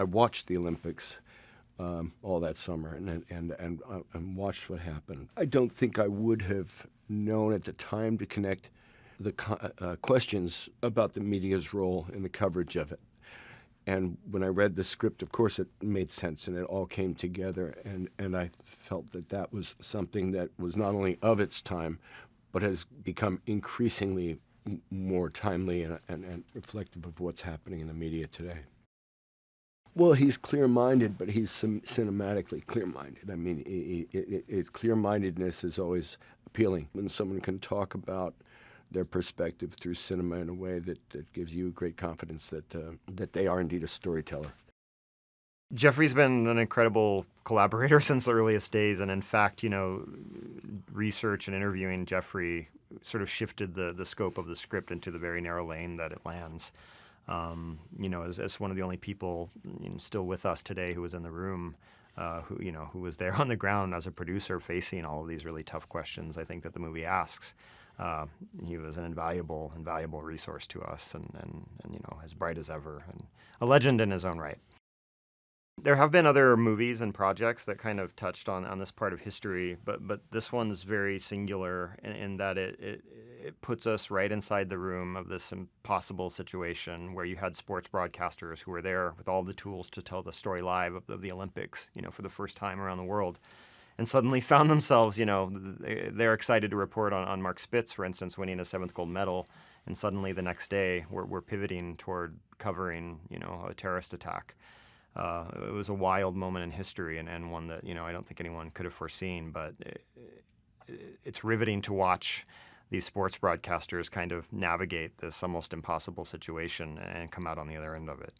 I watched the Olympics all that summer and watched what happened. I don't think I would have known at the time to connect the questions about the media's role in the coverage of it. And when I read the script, of course, it made sense and it all came together. And I felt that that was something that was not only of its time, but has become increasingly more timely and reflective of what's happening in the media today. Well, he's clear-minded, but he's cinematically clear-minded. I mean, clear-mindedness is always appealing when someone can talk about their perspective through cinema in a way that gives you great confidence that they are indeed a storyteller. Jeffrey's been an incredible collaborator since the earliest days, and in fact, research and interviewing Jeffrey sort of shifted the scope of the script into the very narrow lane that it lands. As one of the only people still with us today who was in the room, who was there on the ground as a producer facing all of these really tough questions, I think that the movie asks. He was an invaluable resource to us, and as bright as ever, and a legend in his own right. There have been other movies and projects that kind of touched on this part of history, but this one's very singular in that it puts us right inside the room of this impossible situation where you had sports broadcasters who were there with all the tools to tell the story live of the Olympics, for the first time around the world, and suddenly found themselves, they're excited to report on Mark Spitz, for instance, winning a 7th gold medal, and suddenly the next day we're pivoting toward covering, a terrorist attack. It was a wild moment in history and one that, I don't think anyone could have foreseen, but it's riveting to watch these sports broadcasters kind of navigate this almost impossible situation and come out on the other end of it.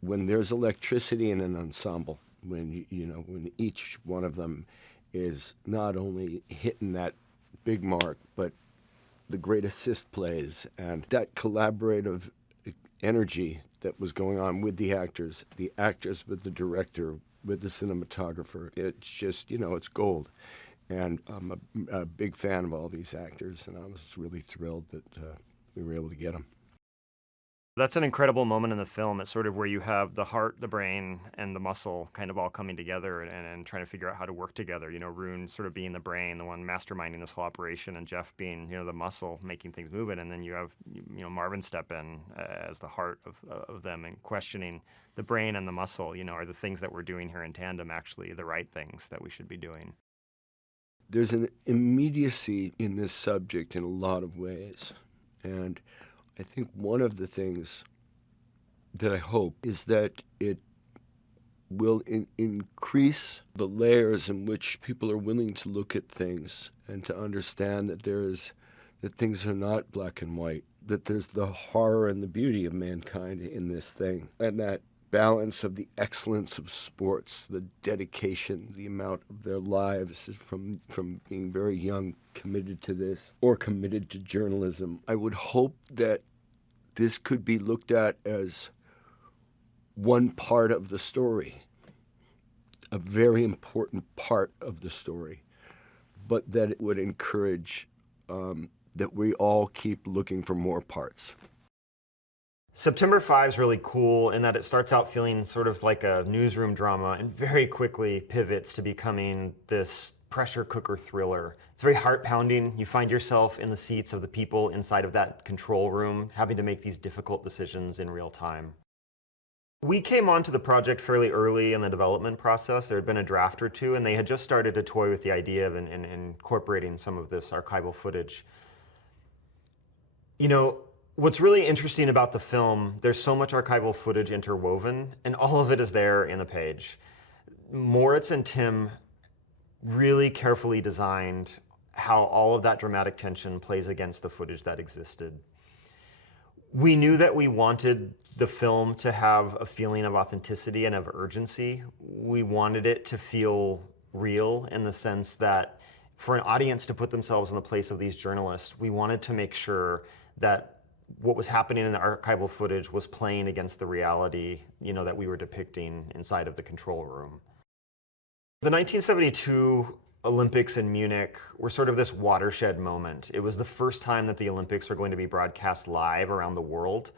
When there's electricity in an ensemble, when each one of them is not only hitting that big mark, but the great assist plays and that collaborative energy that was going on with the actors with the director, with the cinematographer. It's just, it's gold. And I'm a big fan of all these actors, and I was really thrilled that we were able to get them. That's an incredible moment in the film. It's sort of where you have the heart, the brain, and the muscle kind of all coming together and trying to figure out how to work together. Rune sort of being the brain, the one masterminding this whole operation, and Jeff being, the muscle making things move. And then you have, Marvin step in as the heart of them and questioning the brain and the muscle. Are the things that we're doing here in tandem actually the right things that we should be doing? There's an immediacy in this subject in a lot of ways. And I think one of the things that I hope is that it will increase the layers in which people are willing to look at things and to understand that things are not black and white, that there's the horror and the beauty of mankind in this thing, and that balance of the excellence of sports, the dedication, the amount of their lives from being very young committed to this or committed to journalism. I would hope that this could be looked at as one part of the story, a very important part of the story, but that it would encourage that we all keep looking for more parts. September 5 is really cool in that it starts out feeling sort of like a newsroom drama and very quickly pivots to becoming this pressure cooker thriller. It's very heart-pounding. You find yourself in the seats of the people inside of that control room having to make these difficult decisions in real time. We came onto the project fairly early in the development process. There had been a draft or two, and they had just started to toy with the idea of incorporating some of this archival footage. What's really interesting about the film, there's so much archival footage interwoven, and all of it is there in the page. Moritz and Tim really carefully designed how all of that dramatic tension plays against the footage that existed. We knew that we wanted the film to have a feeling of authenticity and of urgency. We wanted it to feel real in the sense that for an audience to put themselves in the place of these journalists, we wanted to make sure that what was happening in the archival footage was playing against the reality, that we were depicting inside of the control room. The 1972 Olympics in Munich were sort of this watershed moment. It was the first time that the Olympics were going to be broadcast live around the world.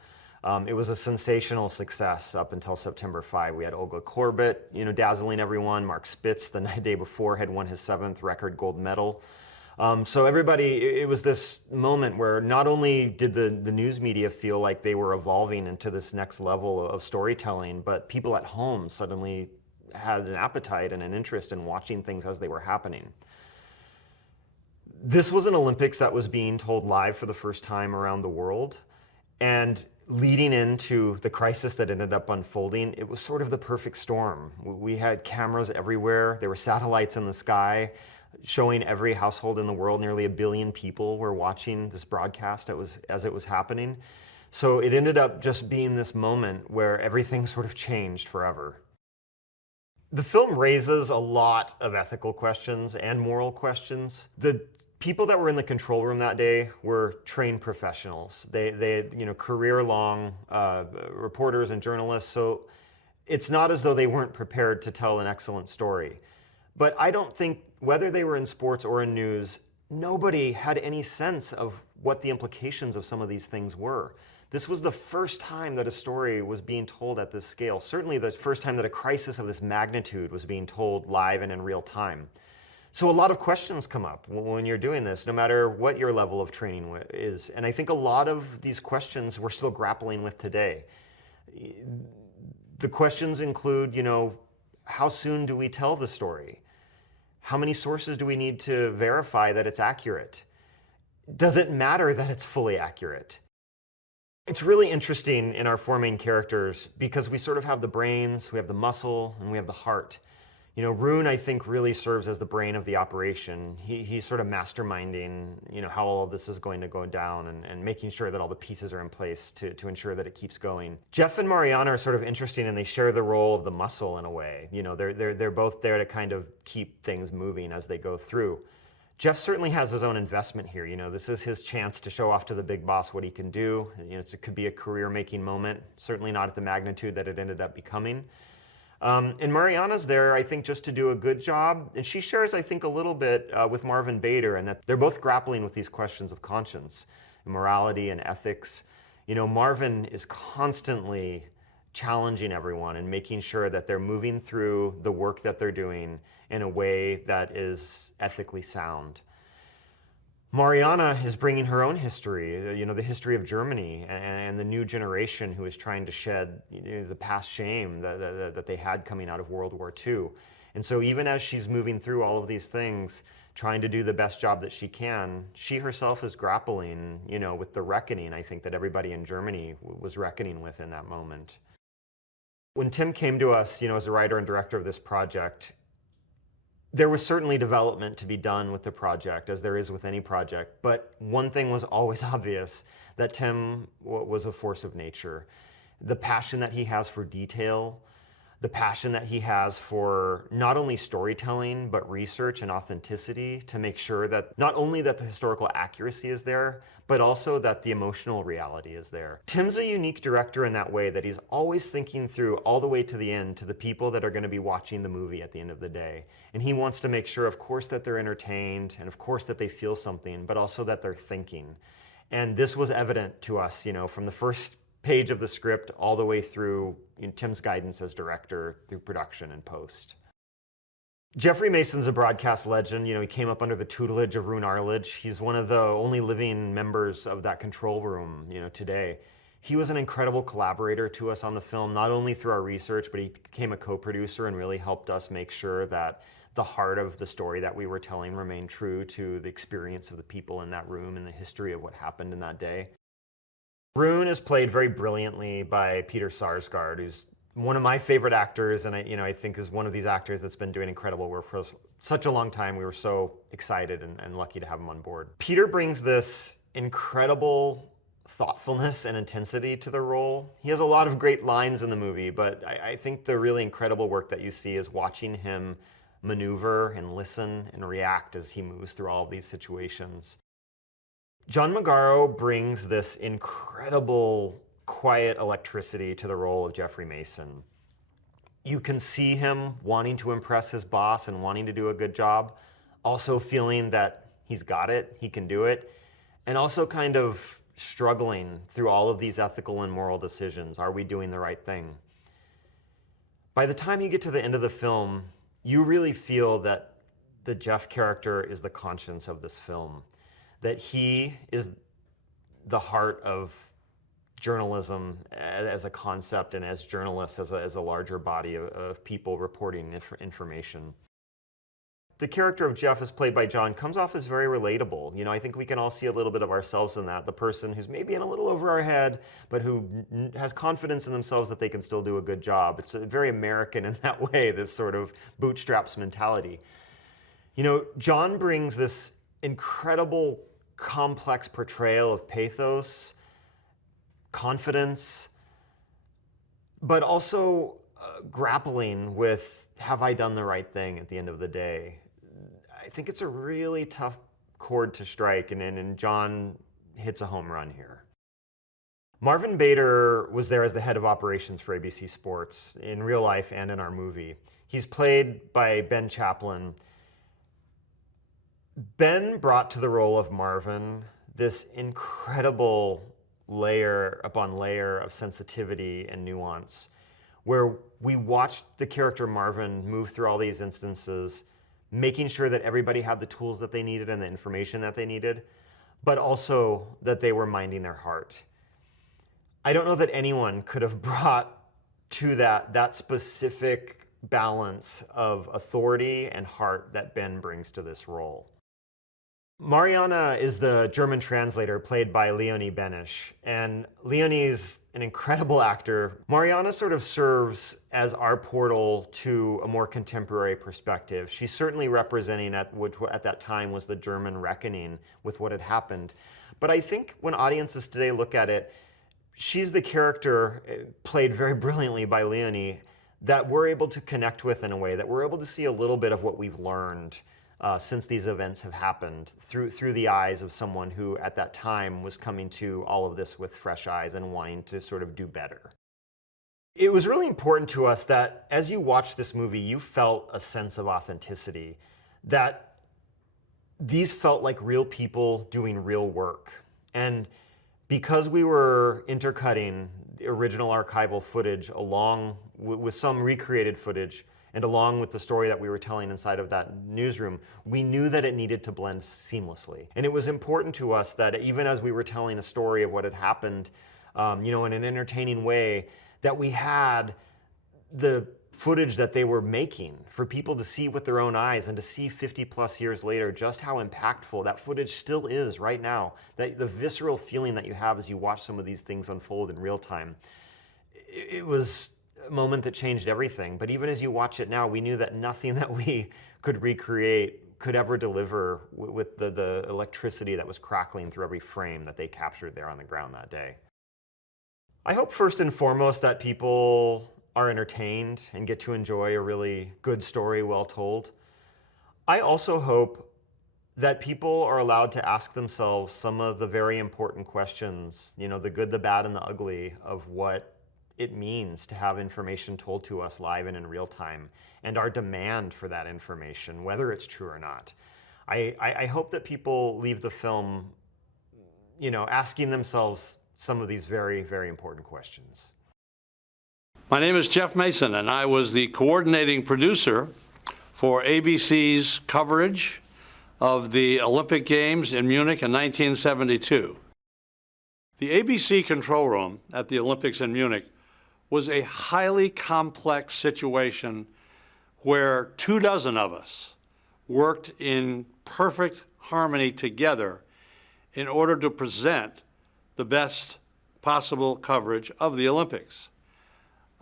It was a sensational success up until September 5. We had Olga Korbut, dazzling everyone. Mark Spitz, the day before, had won his 7th record gold medal. So everybody, it was this moment where not only did the news media feel like they were evolving into this next level of storytelling, but people at home suddenly had an appetite and an interest in watching things as they were happening. This was an Olympics that was being told live for the first time around the world. And leading into the crisis that ended up unfolding, it was sort of the perfect storm. We had cameras everywhere. There were satellites in the sky showing every household in the world. Nearly 1 billion people were watching this broadcast as it was happening. So it ended up just being this moment where everything sort of changed forever. The film raises a lot of ethical questions and moral questions. The people that were in the control room that day were trained professionals. They career-long reporters and journalists, so it's not as though they weren't prepared to tell an excellent story. But I don't think, whether they were in sports or in news, nobody had any sense of what the implications of some of these things were. This was the first time that a story was being told at this scale. Certainly the first time that a crisis of this magnitude was being told live and in real time. So a lot of questions come up when you're doing this, no matter what your level of training is. And I think a lot of these questions we're still grappling with today. The questions include, how soon do we tell the story? How many sources do we need to verify that it's accurate? Does it matter that it's fully accurate? It's really interesting in our four main characters because we sort of have the brains, we have the muscle, and we have the heart. Rune, I think, really serves as the brain of the operation. He's sort of masterminding, how all of this is going to go down and making sure that all the pieces are in place to ensure that it keeps going. Jeff and Mariana are sort of interesting, and they share the role of the muscle in a way. They're both there to kind of keep things moving as they go through. Jeff certainly has his own investment here. This is his chance to show off to the big boss what he can do. It could be a career-making moment, certainly not at the magnitude that it ended up becoming. And Mariana's there, I think, just to do a good job. And she shares, I think, a little bit with Marvin Bader, and that they're both grappling with these questions of conscience, morality, and ethics. Marvin is constantly challenging everyone and making sure that they're moving through the work that they're doing in a way that is ethically sound. Mariana is bringing her own history, the history of Germany and the new generation who is trying to shed the past shame that they had coming out of World War II. And so even as she's moving through all of these things, trying to do the best job that she can, she herself is grappling, with the reckoning, I think, that everybody in Germany was reckoning with in that moment. When Tim came to us, as a writer and director of this project, there was certainly development to be done with the project, as there is with any project, but one thing was always obvious, that Tim was a force of nature. The passion that he has for detail, the passion that he has for not only storytelling, but research and authenticity to make sure that not only that the historical accuracy is there, but also that the emotional reality is there. Tim's a unique director in that way, that he's always thinking through all the way to the end to the people that are going to be watching the movie at the end of the day. And he wants to make sure, of course, that they're entertained and of course that they feel something, but also that they're thinking. And this was evident to us, from the first page of the script all the way through Tim's guidance as director through production and post. Jeffrey Mason's a broadcast legend. He came up under the tutelage of Rune Arledge. He's one of the only living members of that control room, today. He was an incredible collaborator to us on the film, not only through our research, but he became a co-producer and really helped us make sure that the heart of the story that we were telling remained true to the experience of the people in that room and the history of what happened in that day. Rune is played very brilliantly by Peter Sarsgaard, who's one of my favorite actors, and I think is one of these actors that's been doing incredible work for us such a long time. We were so excited and lucky to have him on board. Peter brings this incredible thoughtfulness and intensity to the role. He has a lot of great lines in the movie, but I think the really incredible work that you see is watching him maneuver and listen and react as he moves through all of these situations. John Magaro brings this incredible quiet electricity to the role of Jeffrey Mason. You can see him wanting to impress his boss and wanting to do a good job, also feeling that he's got it, he can do it, and also kind of struggling through all of these ethical and moral decisions. Are we doing the right thing? By the time you get to the end of the film, you really feel that the Jeff character is the conscience of this film, that he is the heart of journalism as a concept and as journalists, as a larger body of people reporting information. The character of Jeff, as played by John, comes off as very relatable. You know, I think we can all see a little bit of ourselves in that. The person who's maybe in a little over our head, but who has confidence in themselves that they can still do a good job. It's very American in that way, this sort of bootstraps mentality. You know, John brings this incredible, complex portrayal of pathos, confidence, but also grappling with, have I done the right thing at the end of the day? I think it's a really tough chord to strike, and John hits a home run here. Marvin Bader was there as the head of operations for ABC Sports in real life and in our movie. He's played by Ben Chaplin. Ben brought to the role of Marvin this incredible layer upon layer of sensitivity and nuance, where we watched the character Marvin move through all these instances, making sure that everybody had the tools that they needed and the information that they needed, but also that they were minding their heart. I don't know that anyone could have brought to that specific balance of authority and heart that Ben brings to this role. Mariana is the German translator played by Leonie Benesch, and Leonie's an incredible actor. Mariana sort of serves as our portal to a more contemporary perspective. She's certainly representing what at that time was the German reckoning with what had happened. But I think when audiences today look at it, she's the character played very brilliantly by Leonie that we're able to connect with in a way, that we're able to see a little bit of what we've learned since these events have happened through the eyes of someone who at that time was coming to all of this with fresh eyes and wanting to sort of do better. It was really important to us that as you watched this movie, you felt a sense of authenticity, that these felt like real people doing real work. And because we were intercutting the original archival footage along with some recreated footage, and along with the story that we were telling inside of that newsroom, we knew that it needed to blend seamlessly. And it was important to us that even as we were telling a story of what had happened, you know, in an entertaining way, that we had the footage that they were making for people to see with their own eyes and to see 50 plus years later just how impactful that footage still is right now. That the visceral feeling that you have as you watch some of these things unfold in real time. It was a moment that changed everything. But even as you watch it now, we knew that nothing that we could recreate could ever deliver with the electricity that was crackling through every frame that they captured there on the ground that day. I hope first and foremost that people are entertained and get to enjoy a really good story well told. I also hope that people are allowed to ask themselves some of the very important questions, you know, the good, the bad, and the ugly of what it means to have information told to us live and in real time, and our demand for that information, whether it's true or not. I hope that people leave the film, you know, asking themselves some of these very, very important questions. My name is Jeff Mason, and I was the coordinating producer for ABC's coverage of the Olympic Games in Munich in 1972. The ABC control room at the Olympics in Munich was a highly complex situation where 24 of us worked in perfect harmony together in order to present the best possible coverage of the Olympics.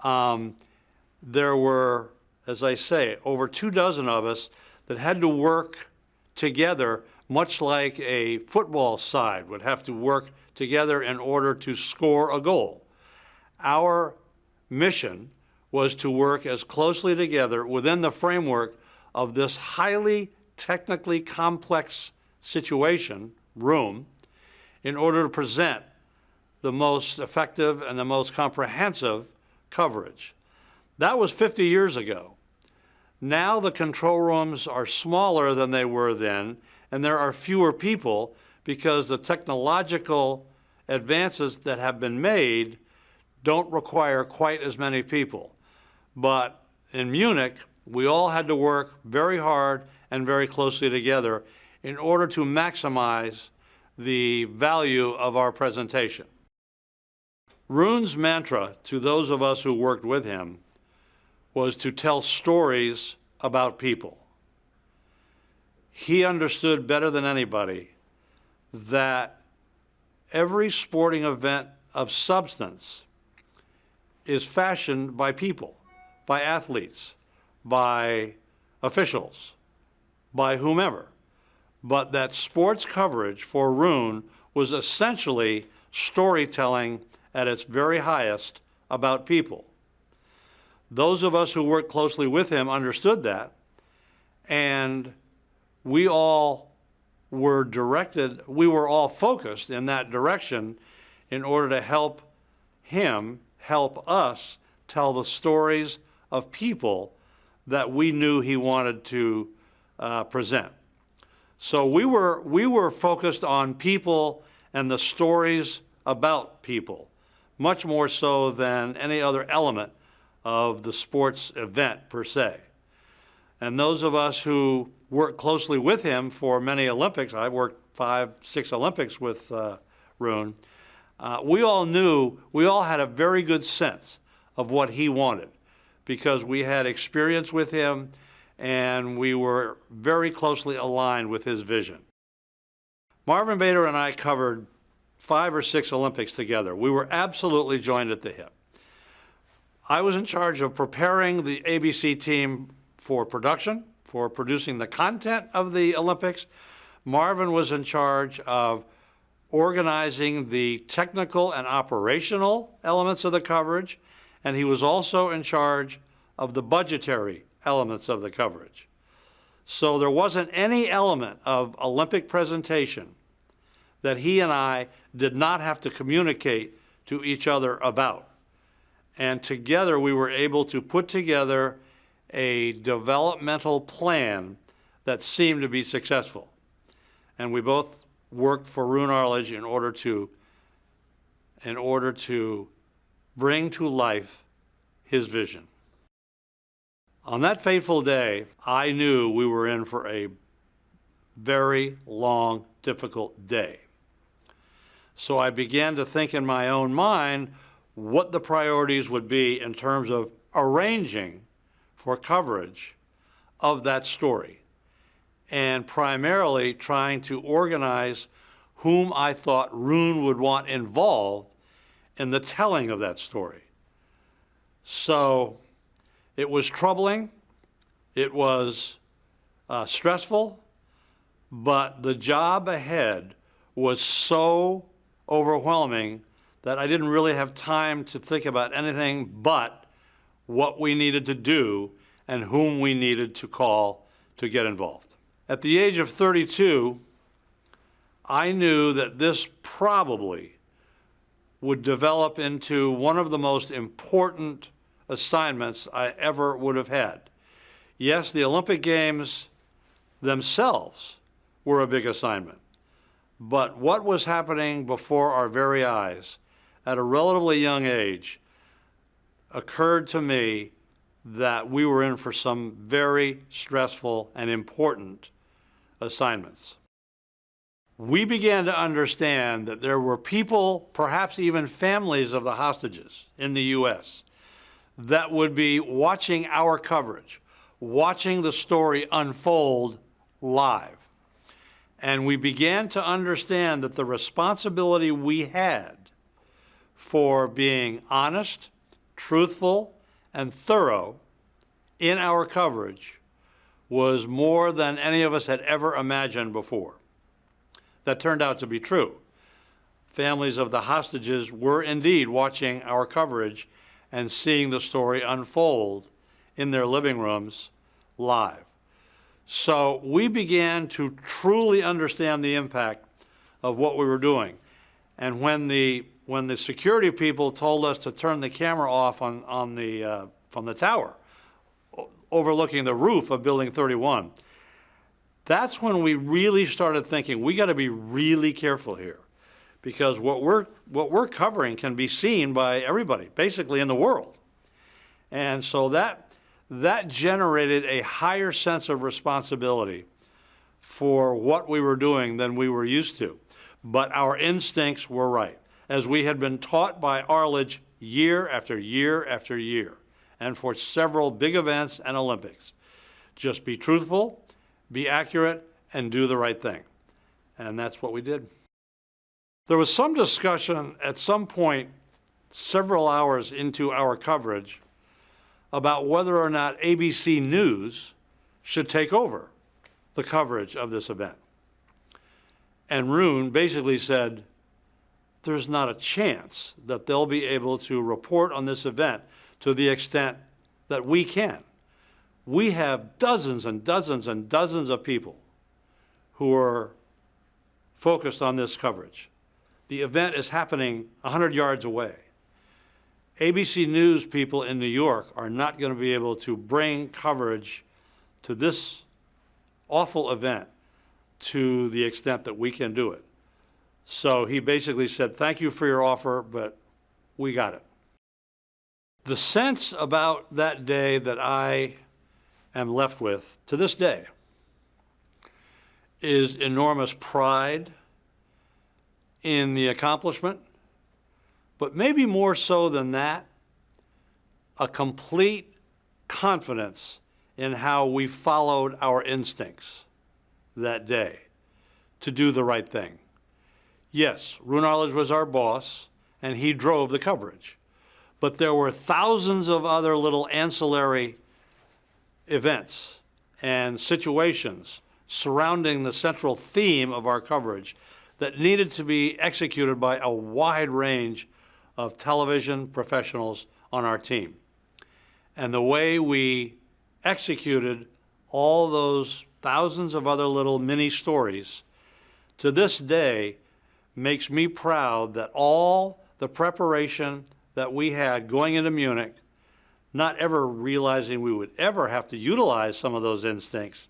There were, as I say, over 24 of us that had to work together, much like a football side would have to work together in order to score a goal. Our mission was to work as closely together within the framework of this highly technically complex room, in order to present the most effective and the most comprehensive coverage. That was 50 years ago. Now the control rooms are smaller than they were then, and there are fewer people because the technological advances that have been made don't require quite as many people. But in Munich, we all had to work very hard and very closely together in order to maximize the value of our presentation. Rune's mantra to those of us who worked with him was to tell stories about people. He understood better than anybody that every sporting event of substance is fashioned by people, by athletes, by officials, by whomever. But that sports coverage for Rune was essentially storytelling at its very highest about people. Those of us who worked closely with him understood that, and we all were directed, we were all focused in that direction in order to help him help us tell the stories of people that we knew he wanted to present. So we were focused on people and the stories about people, much more so than any other element of the sports event per se. And those of us who worked closely with him for many Olympics, I worked 5, 6 Olympics with Rune, we all had a very good sense of what he wanted because we had experience with him and we were very closely aligned with his vision. Marvin Bader and I covered 5 or 6 Olympics together. We were absolutely joined at the hip. I was in charge of preparing the ABC team for production, for producing the content of the Olympics. Marvin was in charge of organizing the technical and operational elements of the coverage, and he was also in charge of the budgetary elements of the coverage. So there wasn't any element of Olympic presentation that he and I did not have to communicate to each other about. And together we were able to put together a developmental plan that seemed to be successful. And we both worked for Rune Arledge in order to bring to life his vision. On that fateful day, I knew we were in for a very long, difficult day. So I began to think in my own mind what the priorities would be in terms of arranging for coverage of that story, and primarily trying to organize whom I thought Rune would want involved in the telling of that story. So it was troubling, it was stressful, but the job ahead was so overwhelming that I didn't really have time to think about anything but what we needed to do and whom we needed to call to get involved. At the age of 32, I knew that this probably would develop into one of the most important assignments I ever would have had. Yes, the Olympic Games themselves were a big assignment, but what was happening before our very eyes at a relatively young age occurred to me that we were in for some very stressful and important assignments. We began to understand that there were people, perhaps even families of the hostages in the U.S., that would be watching our coverage, watching the story unfold live. And we began to understand that the responsibility we had for being honest, truthful, and thorough in our coverage was more than any of us had ever imagined before. That turned out to be true. Families of the hostages were indeed watching our coverage and seeing the story unfold in their living rooms live. So we began to truly understand the impact of what we were doing. And when the security people told us to turn the camera off from the tower overlooking the roof of Building 31, that's when we really started thinking, we got to be really careful here, because what we're covering can be seen by everybody, basically in the world. And so that generated a higher sense of responsibility for what we were doing than we were used to. But our instincts were right, as we had been taught by Arledge year after year after year, and for several big events and Olympics. Just be truthful, be accurate, and do the right thing. And that's what we did. There was some discussion at some point, several hours into our coverage, about whether or not ABC News should take over the coverage of this event. And Roon basically said, there's not a chance that they'll be able to report on this event to the extent that we can. We have dozens and dozens and dozens of people who are focused on this coverage. The event is happening 100 yards away. ABC News people in New York are not going to be able to bring coverage to this awful event to the extent that we can do it. So he basically said, thank you for your offer, but we got it. The sense about that day that I am left with to this day is enormous pride in the accomplishment, but maybe more so than that, a complete confidence in how we followed our instincts that day to do the right thing. Yes, Roon Arledge was our boss, and he drove the coverage. But there were thousands of other little ancillary events and situations surrounding the central theme of our coverage that needed to be executed by a wide range of television professionals on our team. And the way we executed all those thousands of other little mini stories to this day makes me proud that all the preparation that we had going into Munich, not ever realizing we would ever have to utilize some of those instincts,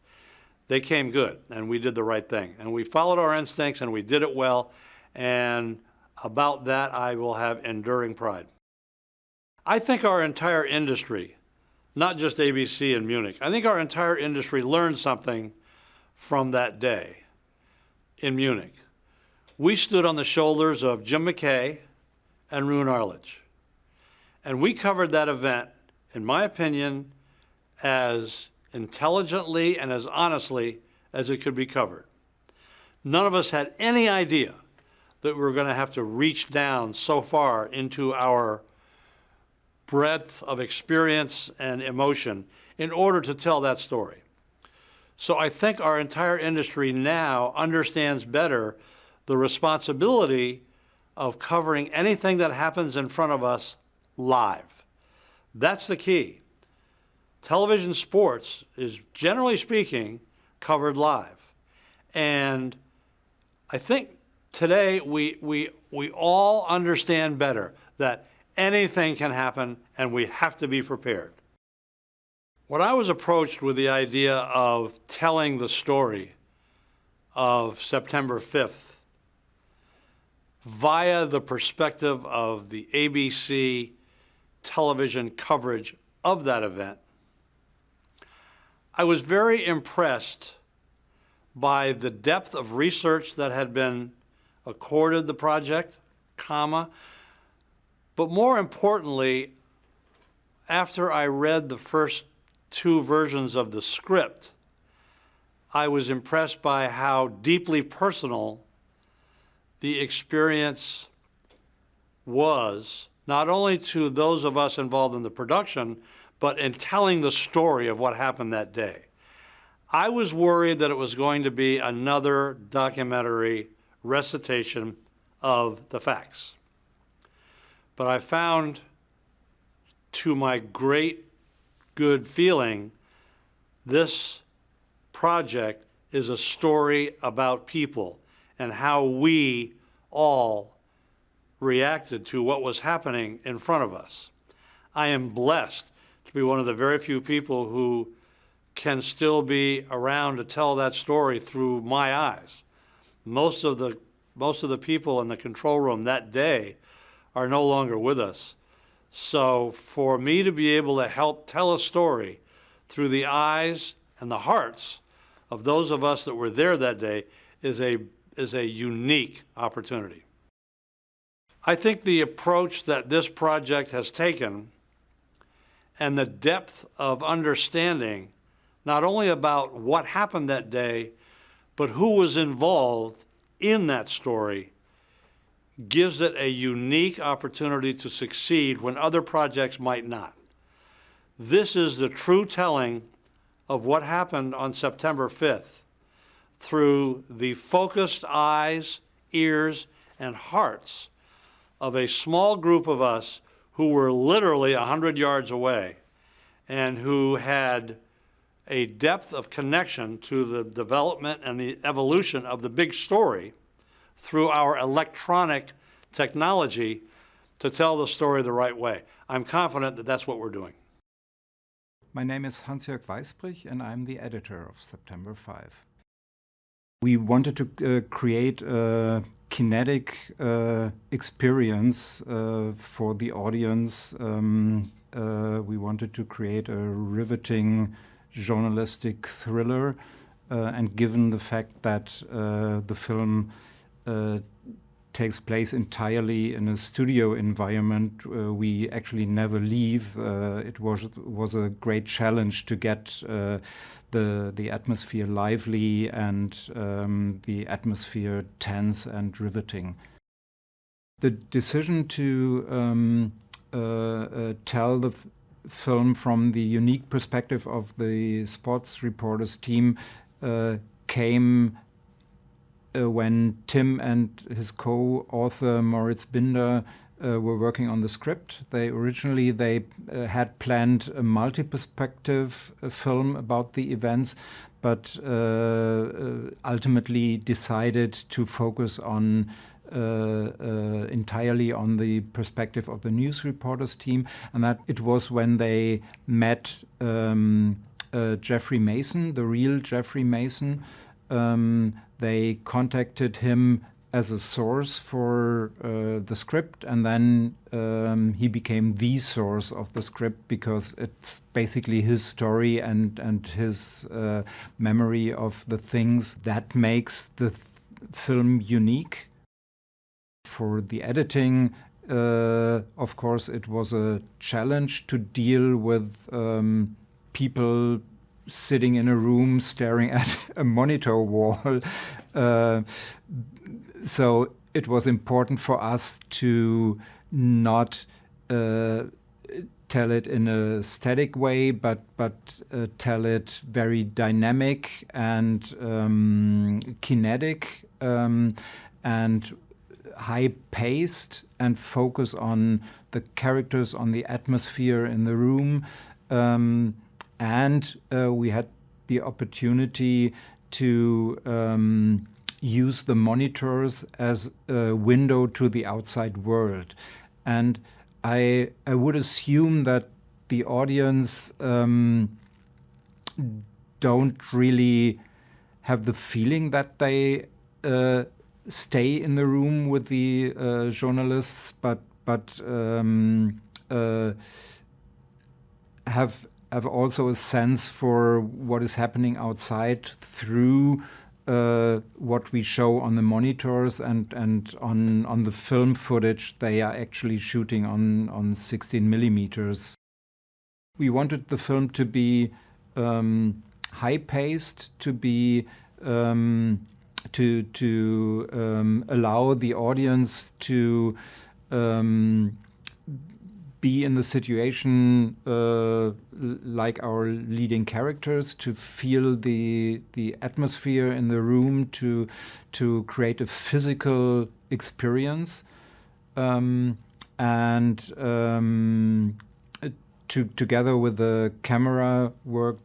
they came good, and we did the right thing. And we followed our instincts, and we did it well, and about that I will have enduring pride. I think our entire industry, not just ABC in Munich, I think our entire industry learned something from that day in Munich. We stood on the shoulders of Jim McKay and Roon Arledge. And we covered that event, in my opinion, as intelligently and as honestly as it could be covered. None of us had any idea that we were going to have to reach down so far into our breadth of experience and emotion in order to tell that story. So I think our entire industry now understands better the responsibility of covering anything that happens in front of us live. That's the key. Television sports is, generally speaking, covered live. And I think today we all understand better that anything can happen and we have to be prepared. When I was approached with the idea of telling the story of September 5th via the perspective of the ABC television coverage of that event, I was very impressed by the depth of research that had been accorded the project, but more importantly, after I read the first two versions of the script, I was impressed by how deeply personal the experience was, not only to those of us involved in the production, but in telling the story of what happened that day. I was worried that it was going to be another documentary recitation of the facts. But I found, to my great good feeling, this project is a story about people and how we all reacted to what was happening in front of us. I am blessed to be one of the very few people who can still be around to tell that story through my eyes. Most of the most of the people in the control room that day are no longer with us. So for me to be able to help tell a story through the eyes and the hearts of those of us that were there that day is a unique opportunity. I think the approach that this project has taken and the depth of understanding, not only about what happened that day, but who was involved in that story, gives it a unique opportunity to succeed when other projects might not. This is the true telling of what happened on September 5th through the focused eyes, ears, and hearts of a small group of us who were literally 100 yards away and who had a depth of connection to the development and the evolution of the big story through our electronic technology to tell the story the right way. I'm confident that that's what we're doing. My name is Hans-Jörg Weisbrich, and I'm the editor of September 5. We wanted to create a kinetic experience for the audience. We wanted to create a riveting journalistic thriller, and given the fact that the film takes place entirely in a studio environment, we actually never leave. It was a great challenge to get the atmosphere lively and the atmosphere tense and riveting. The decision to tell the film from the unique perspective of the sports reporters team came when Tim and his co-author Moritz Binder were working on the script. They originally had planned a multi-perspective film about the events, but ultimately decided to focus on entirely on the perspective of the news reporters team, and that it was when they met Jeffrey Mason, the real Jeffrey Mason. They contacted him as a source for the script, and then he became the source of the script because it's basically his story and his memory of the things that makes the film unique. For the editing, of course, it was a challenge to deal with people sitting in a room staring at a monitor wall. So it was important for us to not tell it in a static way, but tell it very dynamic and kinetic and high-paced, and focus on the characters, on the atmosphere in the room. And we had the opportunity to use the monitors as a window to the outside world. And I would assume that the audience don't really have the feeling that they stay in the room with the journalists, but have also a sense for what is happening outside through what we show on the monitors and on the film footage they are actually shooting on 16 millimeters. We wanted the film to be high-paced, to be to allow the audience to be in the situation like our leading characters, to feel the atmosphere in the room, to create a physical experience, and together with the camera work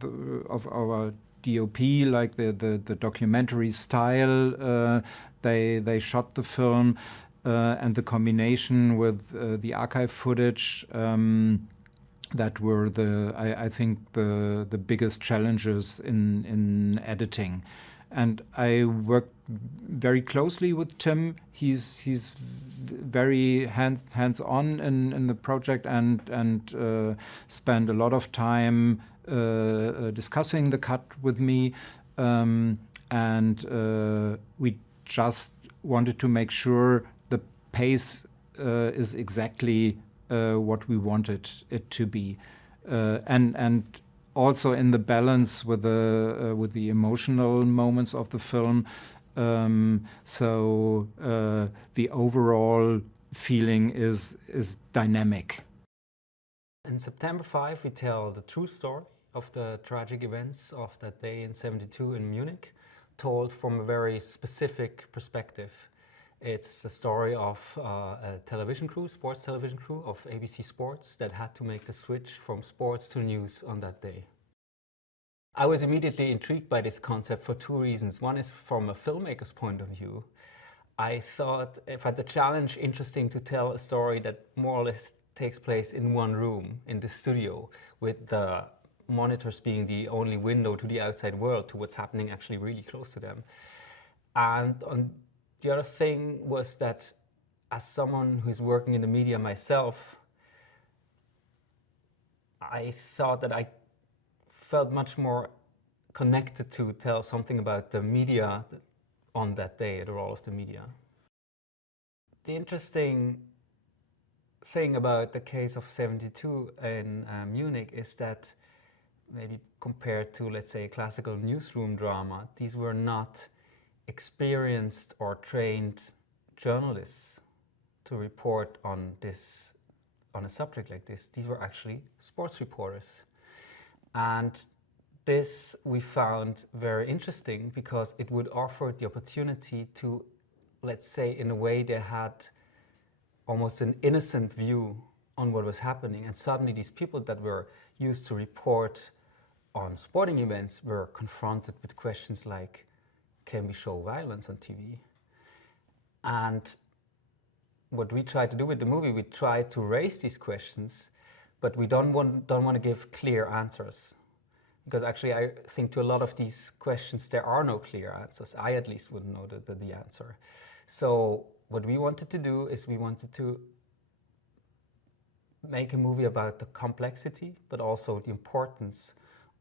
of our DOP, like the documentary style, they shot the film. And the combination with the archive footage that were I think the biggest challenges in editing. And I worked very closely with Tim. He's very hands-on in the project and spent a lot of time discussing the cut with me. We just wanted to make sure the pace is exactly what we wanted it to be, and also in the balance with the emotional moments of the film. So the overall feeling is dynamic. In September 5, we tell the true story of the tragic events of that day in '72 in Munich, told from a very specific perspective. It's the story of a television crew, sports television crew of ABC Sports that had to make the switch from sports to news on that day. I was immediately intrigued by this concept for two reasons. One is from a filmmaker's point of view. I thought I found the challenge interesting to tell a story that more or less takes place in one room, in the studio, with the monitors being the only window to the outside world, to what's happening actually really close to them. And the other thing was that as someone who's working in the media myself, I thought that I felt much more connected to tell something about the media on that day, the role of the media. The interesting thing about the case of '72 in Munich is that maybe compared to, let's say, classical newsroom drama, these were not experienced or trained journalists to report on a subject like this. These were actually sports reporters. And this we found very interesting because it would offer the opportunity to, let's say, in a way they had almost an innocent view on what was happening. And suddenly these people that were used to report on sporting events were confronted with questions like, can we show violence on TV? And what we try to do with the movie, we try to raise these questions, but we don't want to give clear answers. Because actually I think to a lot of these questions there are no clear answers. I at least wouldn't know the answer. So what we wanted to do is we wanted to make a movie about the complexity, but also the importance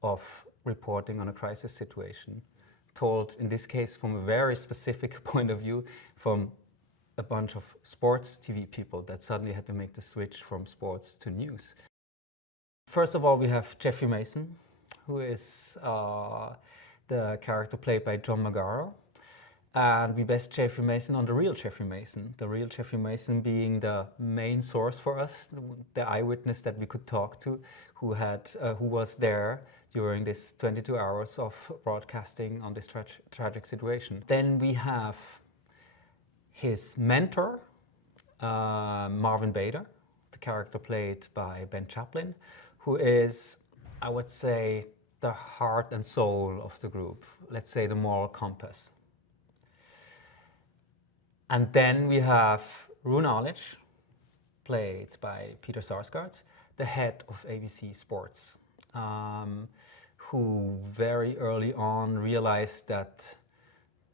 of reporting on a crisis situation, told in this case from a very specific point of view, from a bunch of sports TV people that suddenly had to make the switch from sports to news. First of all, we have Jeffrey Mason, who is the character played by John Magaro. And we based Jeffrey Mason on the real Jeffrey Mason being the main source for us, the eyewitness that we could talk to, who was there during this 22 hours of broadcasting on this tragic situation. Then we have his mentor, Marvin Bader, the character played by Ben Chaplin, who is, I would say, the heart and soul of the group, let's say the moral compass. And then we have Rune Arlich, played by Peter Sarsgaard, the head of ABC Sports, who very early on realized that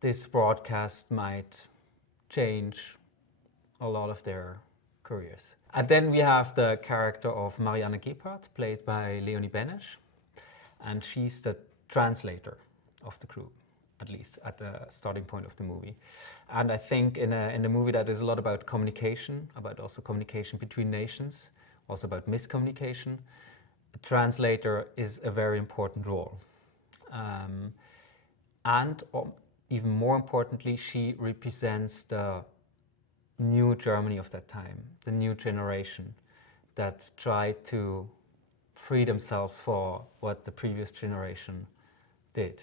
this broadcast might change a lot of their careers. And then we have the character of Marianne Gebhardt, played by Leonie Benesch, and she's the translator of the crew, at least at the starting point of the movie. And I think in the movie that is a lot about communication, about also communication between nations, also about miscommunication. A translator is a very important role. And even more importantly, she represents the new Germany of that time, the new generation that tried to free themselves for what the previous generation did.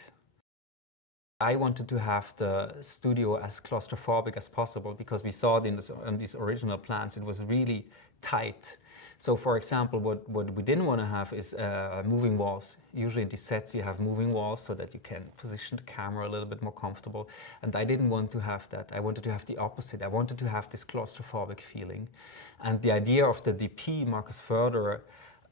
I wanted to have the studio as claustrophobic as possible because we saw in these original plans it was really tight. So for example, what we didn't want to have is moving walls. Usually in these sets you have moving walls so that you can position the camera a little bit more comfortable. And I didn't want to have that. I wanted to have the opposite. I wanted to have this claustrophobic feeling. And the idea of the DP, Markus Förderer,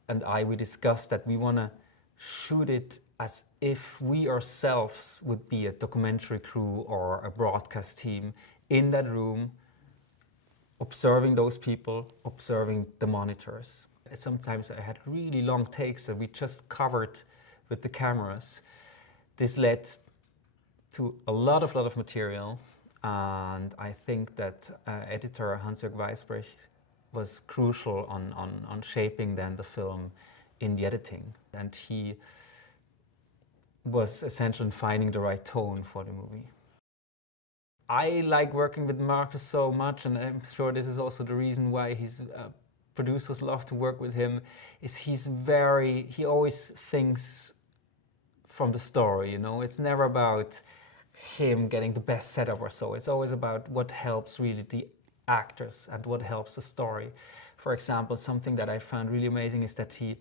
and we discussed that we want to shoot it as if we ourselves would be a documentary crew or a broadcast team in that room, observing those people, observing the monitors. Sometimes I had really long takes that we just covered with the cameras. This led to a lot of material, and I think that editor Hans-Jörg Weisbrecht was crucial on shaping then the film in the editing. And he was essential in finding the right tone for the movie. I like working with Marcus so much, and I'm sure this is also the reason why his producers love to work with him, is he always thinks from the story, you know? It's never about him getting the best setup or so. It's always about what helps really the actors and what helps the story. For example, something that I found really amazing is that he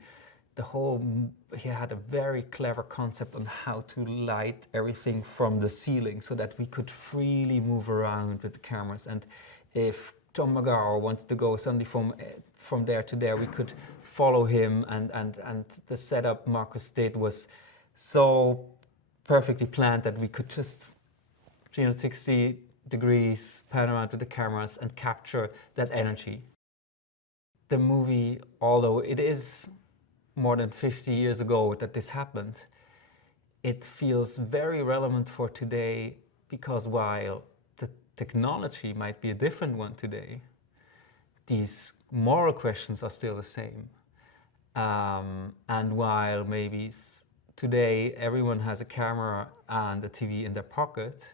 had a very clever concept on how to light everything from the ceiling so that we could freely move around with the cameras. And if Tom Magaro wanted to go suddenly from there to there, we could follow him, and the setup Marcus did was so perfectly planned that we could just 360 degrees pan around with the cameras and capture that energy. The movie, although it is more than 50 years ago that this happened, it feels very relevant for today, because while the technology might be a different one today, these moral questions are still the same. And while maybe today everyone has a camera and a TV in their pocket,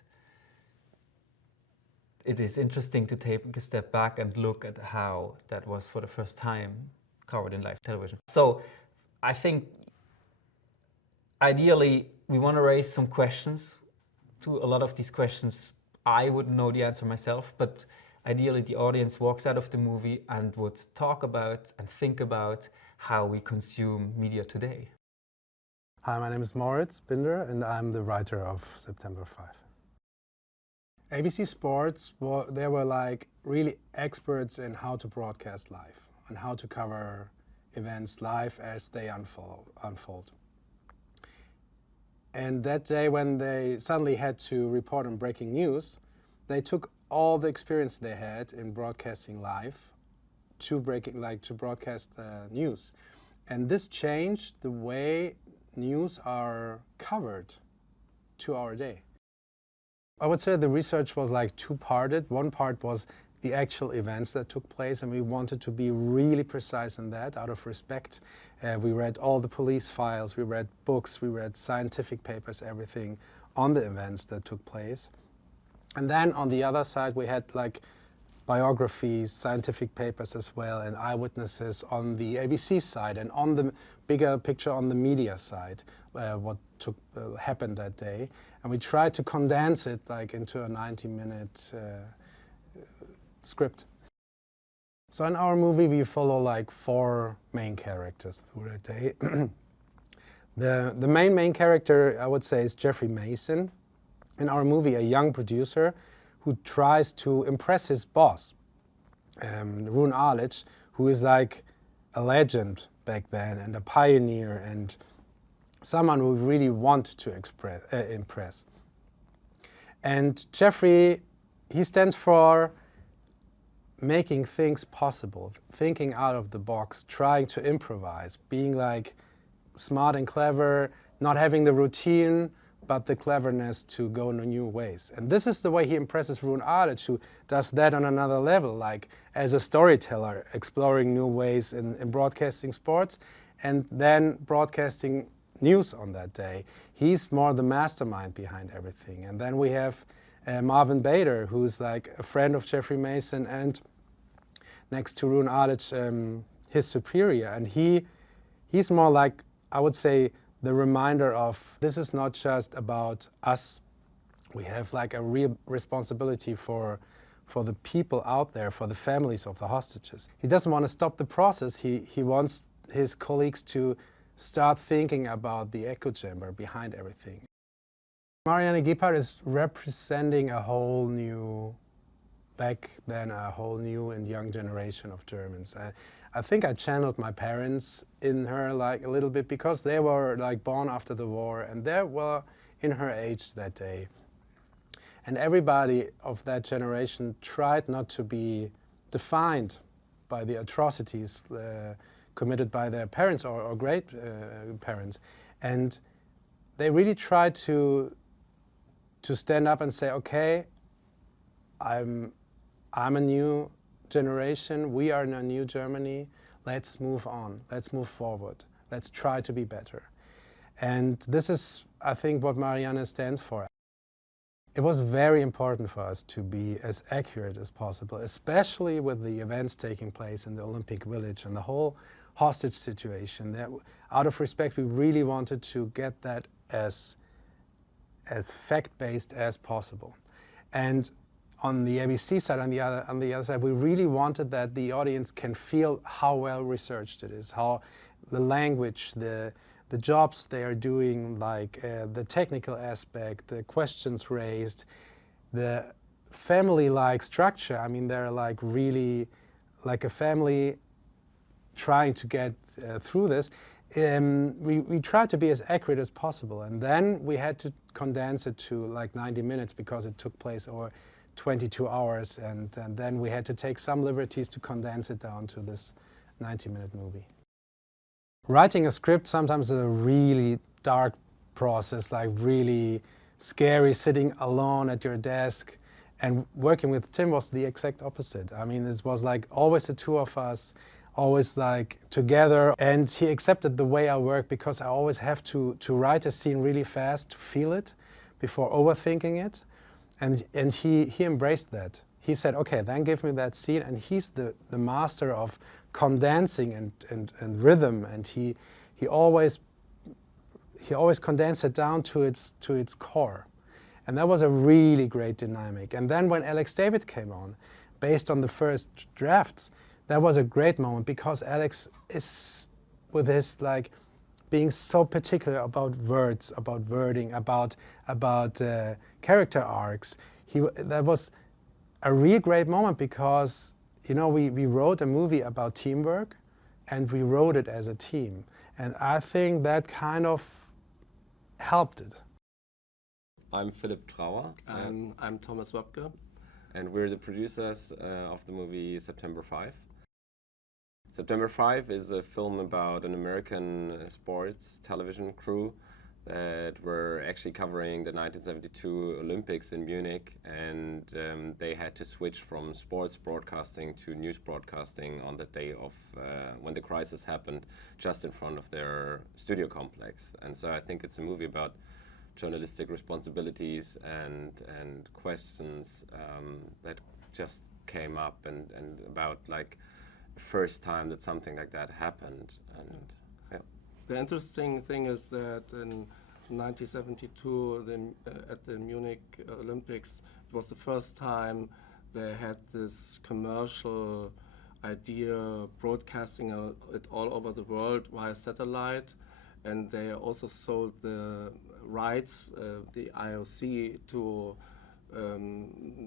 it is interesting to take a step back and look at how that was for the first time covered in live television. So I think ideally we want to raise some questions. To a lot of these questions I wouldn't know the answer myself, but ideally the audience walks out of the movie and would talk about and think about how we consume media today. Hi, my name is Moritz Binder, and I'm the writer of September 5. ABC Sports, they were like really experts in how to broadcast live and how to cover events live as they unfold. And that day when they suddenly had to report on breaking news, they took all the experience they had in broadcasting live to broadcast news. And this changed the way news are covered to our day. I would say the research was like two-parted. One part was the actual events that took place, and we wanted to be really precise in that out of respect. We read all the police files, we read books, we read scientific papers, everything on the events that took place. And then on the other side we had like biographies, scientific papers as well, and eyewitnesses on the ABC side, and on the bigger picture on the media side, what happened that day. And we tried to condense it like into a 90-minute script. So in our movie we follow like 4 main characters through the day. The main character, I would say, is Jeffrey Mason. In our movie, a young producer who tries to impress his boss, Roon Arledge, who is like a legend back then and a pioneer and someone who really want to impress. And Jeffrey, he stands for making things possible, thinking out of the box, trying to improvise, being like smart and clever, not having the routine, but the cleverness to go in new ways. And this is the way he impresses Roon Arledge, who does that on another level, like as a storyteller, exploring new ways in broadcasting sports and then broadcasting news on that day. He's more the mastermind behind everything. And then we have Marvin Bader, who's like a friend of Jeffrey Mason and next to Roon Arledge, his superior. And he's more like, I would say, the reminder of this is not just about us. We have like a real responsibility for the people out there, for the families of the hostages. He doesn't want to stop the process. He wants his colleagues to start thinking about the echo chamber behind everything. Marianne Gebhardt is representing a whole new, back then a whole new and young generation of Germans. I think I channeled my parents in her like a little bit, because they were like born after the war and they were in her age that day. And everybody of that generation tried not to be defined by the atrocities committed by their parents or great parents. And they really tried to stand up and say, okay, I'm a new generation, we are in a new Germany, let's move on, let's move forward, let's try to be better. And this is, I think, what Marianne stands for. It was very important for us to be as accurate as possible, especially with the events taking place in the Olympic Village and the whole hostage situation. That, out of respect, we really wanted to get that as fact-based as possible. And on the ABC side, on the other side, we really wanted that the audience can feel how well researched it is, how the language, the jobs they are doing, like the technical aspect, the questions raised, the family-like structure. I mean, they're like really like a family trying to get through this. We tried to be as accurate as possible, and then we had to condense it to like 90 minutes because it took place over 22 hours, and then we had to take some liberties to condense it down to this 90-minute movie. Writing a script sometimes is a really dark process, like really scary, sitting alone at your desk. And working with Tim was the exact opposite. I mean, it was like always the two of us, always like together. And he accepted the way I work, because I always have to write a scene really fast to feel it before overthinking it. And he embraced that. He said, okay, then give me that scene. And he's the master of condensing and rhythm. And he always condensed it down to its core. And that was a really great dynamic. And then when Alex David came on, based on the first drafts, that was a great moment, because Alex is, with his like being so particular about words, about wording, about character arcs, that was a real great moment, because you know we wrote a movie about teamwork, and we wrote it as a team, and I think that kind of helped it. I'm Philipp Trauer. I'm Thomas Webke. And we're the producers of the movie September 5. September 5 is a film about an American sports television crew that were actually covering the 1972 Olympics in Munich, and they had to switch from sports broadcasting to news broadcasting on the day of when the crisis happened, just in front of their studio complex. And so I think it's a movie about journalistic responsibilities and questions that just came up, and about like first time that something like that happened. And yeah. The interesting thing is that in 1972, at the Munich Olympics, it was the first time they had this commercial idea broadcasting it all over the world via satellite, and they also sold the rights, the IOC, to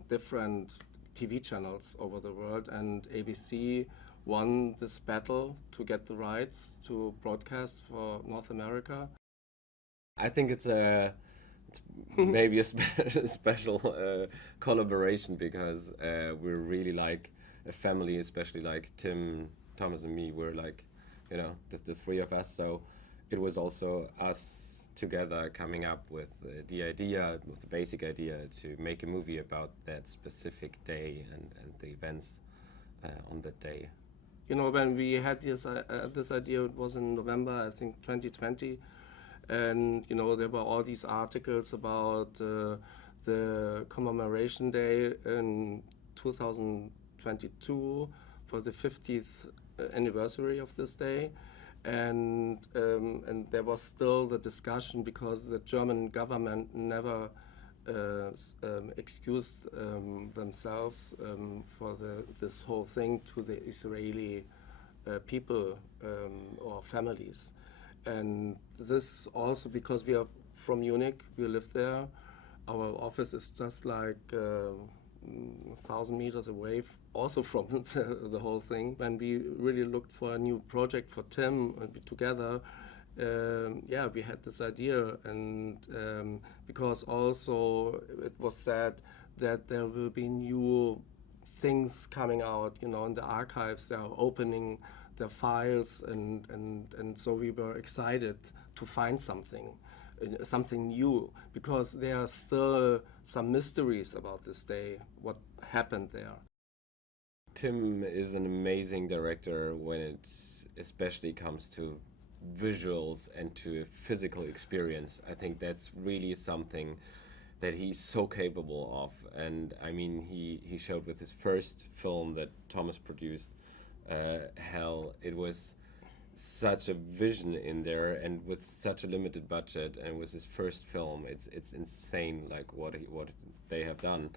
different TV channels over the world, and ABC won this battle to get the rights to broadcast for North America. I think it's maybe a special collaboration, because we're really like a family, especially like Tim, Thomas and me. We're like, you know, the three of us. So it was also us together coming up with the idea, with the basic idea to make a movie about that specific day and the events on that day. You know, when we had this idea, it was in November, I think, 2020. And, you know, there were all these articles about the commemoration day in 2022 for the 50th anniversary of this day. And there was still the discussion, because the German government never excused themselves for this whole thing to the Israeli people or families. And this also because we are from Munich, we live there. Our office is just like 1,000 meters away, also from the whole thing. When we really looked for a new project for Tim and we together, yeah, we had this idea, and because also it was said that there will be new things coming out, you know, in the archives. They are opening their files, and so we were excited to find something new, because there are still some mysteries about this day, what happened there. Tim is an amazing director when it especially comes to visuals and to a physical experience. I think that's really something that he's so capable of. And I mean, he showed with his first film that Thomas produced, Hell, it was such a vision in there, and with such a limited budget, and it was his first film. It's insane, like what they have done.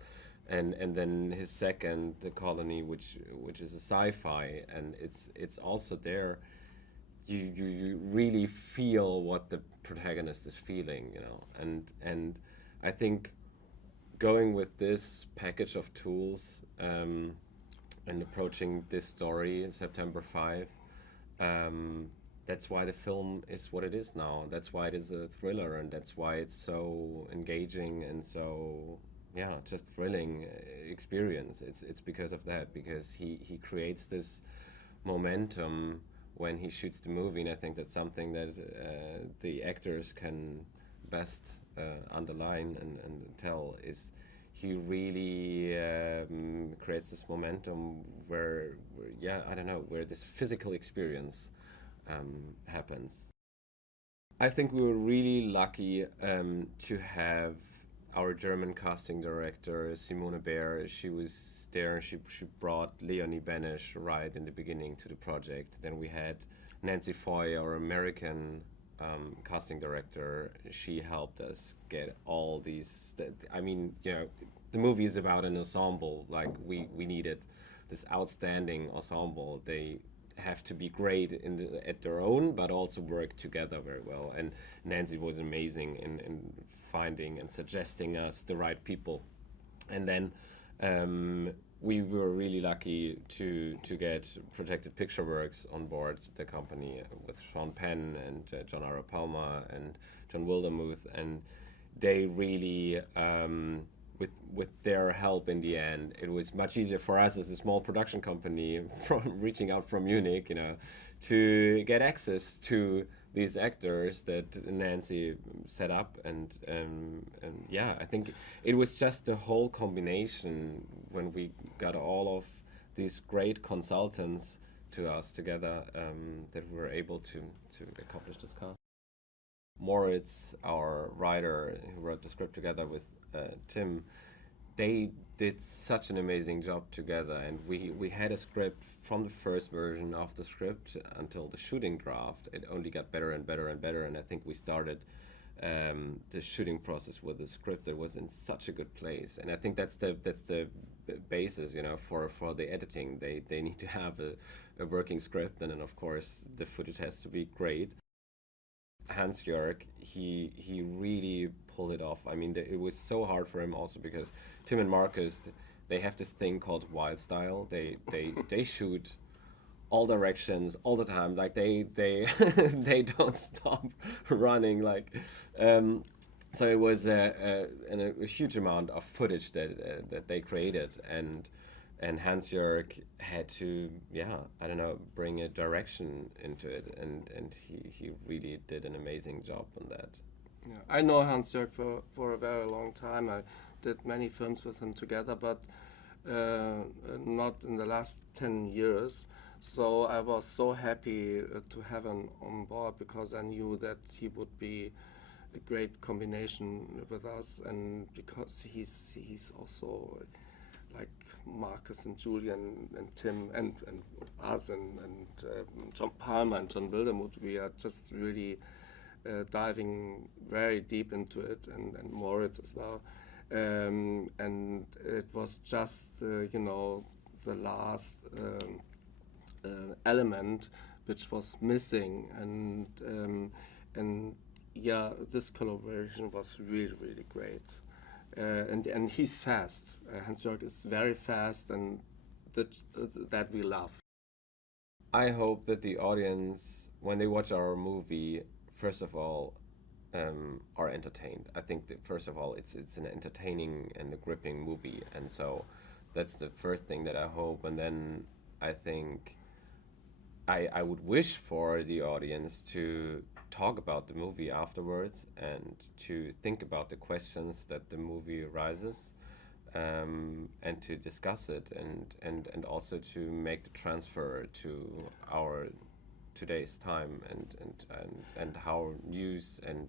And then his second, The Colony, which is a sci-fi, and it's also there. You really feel what the protagonist is feeling, you know, and I think going with this package of tools and approaching this story in September 5, that's why the film is what it is now. That's why it is a thriller, and that's why it's so engaging and so, yeah, just thrilling experience. It's because of that, because he creates this momentum when he shoots the movie, and I think that's something that the actors can best underline and tell, is he really creates this momentum where, yeah, I don't know, where this physical experience happens. I think we were really lucky to have our German casting director, Simone Baer. She was there, she brought Leonie Benesch right in the beginning to the project. Then we had Nancy Foy, our American casting director. She helped us get all these, I mean, you know, the movie is about an ensemble. Like we needed this outstanding ensemble. They have to be great at their own, but also work together very well. And Nancy was amazing in finding and suggesting us the right people. And then we were really lucky to get Projected Picture Works on board the company with Sean Penn and John Arapalma and John Wildermuth, and they really, with their help in the end, it was much easier for us as a small production company from reaching out from Munich, you know, to get access to these actors that Nancy set up, and yeah, I think it was just the whole combination when we got all of these great consultants to us together that we were able to accomplish this cast. Moritz, our writer who wrote the script together with Tim, they did such an amazing job together, and we had a script from the first version of the script until the shooting draft. It only got better and better and better, and I think we started the shooting process with a script that was in such a good place. And I think that's the basis, you know, for the editing. They need to have a working script, and then of course the footage has to be great. Hans-Jörg, he really pulled it off. I mean, it was so hard for him also because Tim and Marcus, they have this thing called wild style. They shoot all directions all the time. Like they they don't stop running. Like so it was a huge amount of footage that they created, and Hans-Jörg had to, yeah, I don't know, bring a direction into it, and he really did an amazing job on that. Yeah, I know Hans-Jörg for a very long time. I did many films with him together, but not in the last 10 years. So I was so happy to have him on board, because I knew that he would be a great combination with us, and because he's also like Marcus and Julian and Tim and us and John Palmer and John Wildermuth. We are just really diving very deep into it, and Moritz as well. And it was just, you know, the last element which was missing, and yeah, this collaboration was really, really great. and he's fast. Hans-Jörg is very fast, and that we love. I hope that the audience, when they watch our movie, first of all, are entertained. I think that first of all, it's an entertaining and a gripping movie, and so that's the first thing that I hope. And then I think I would wish for the audience to talk about the movie afterwards and to think about the questions that the movie raises, and to discuss it, and also to make the transfer to our today's time, and how news and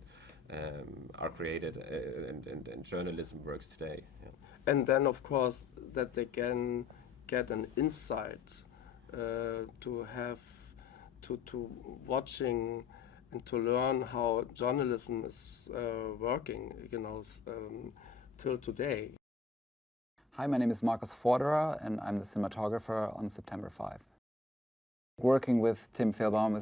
are created, and journalism works today. Yeah. And then, of course, that they can get an insight to watching and to learn how journalism is working, till today. Hi, my name is Markus Forderer, and I'm the cinematographer on September 5. Working with Tim Fehlbaum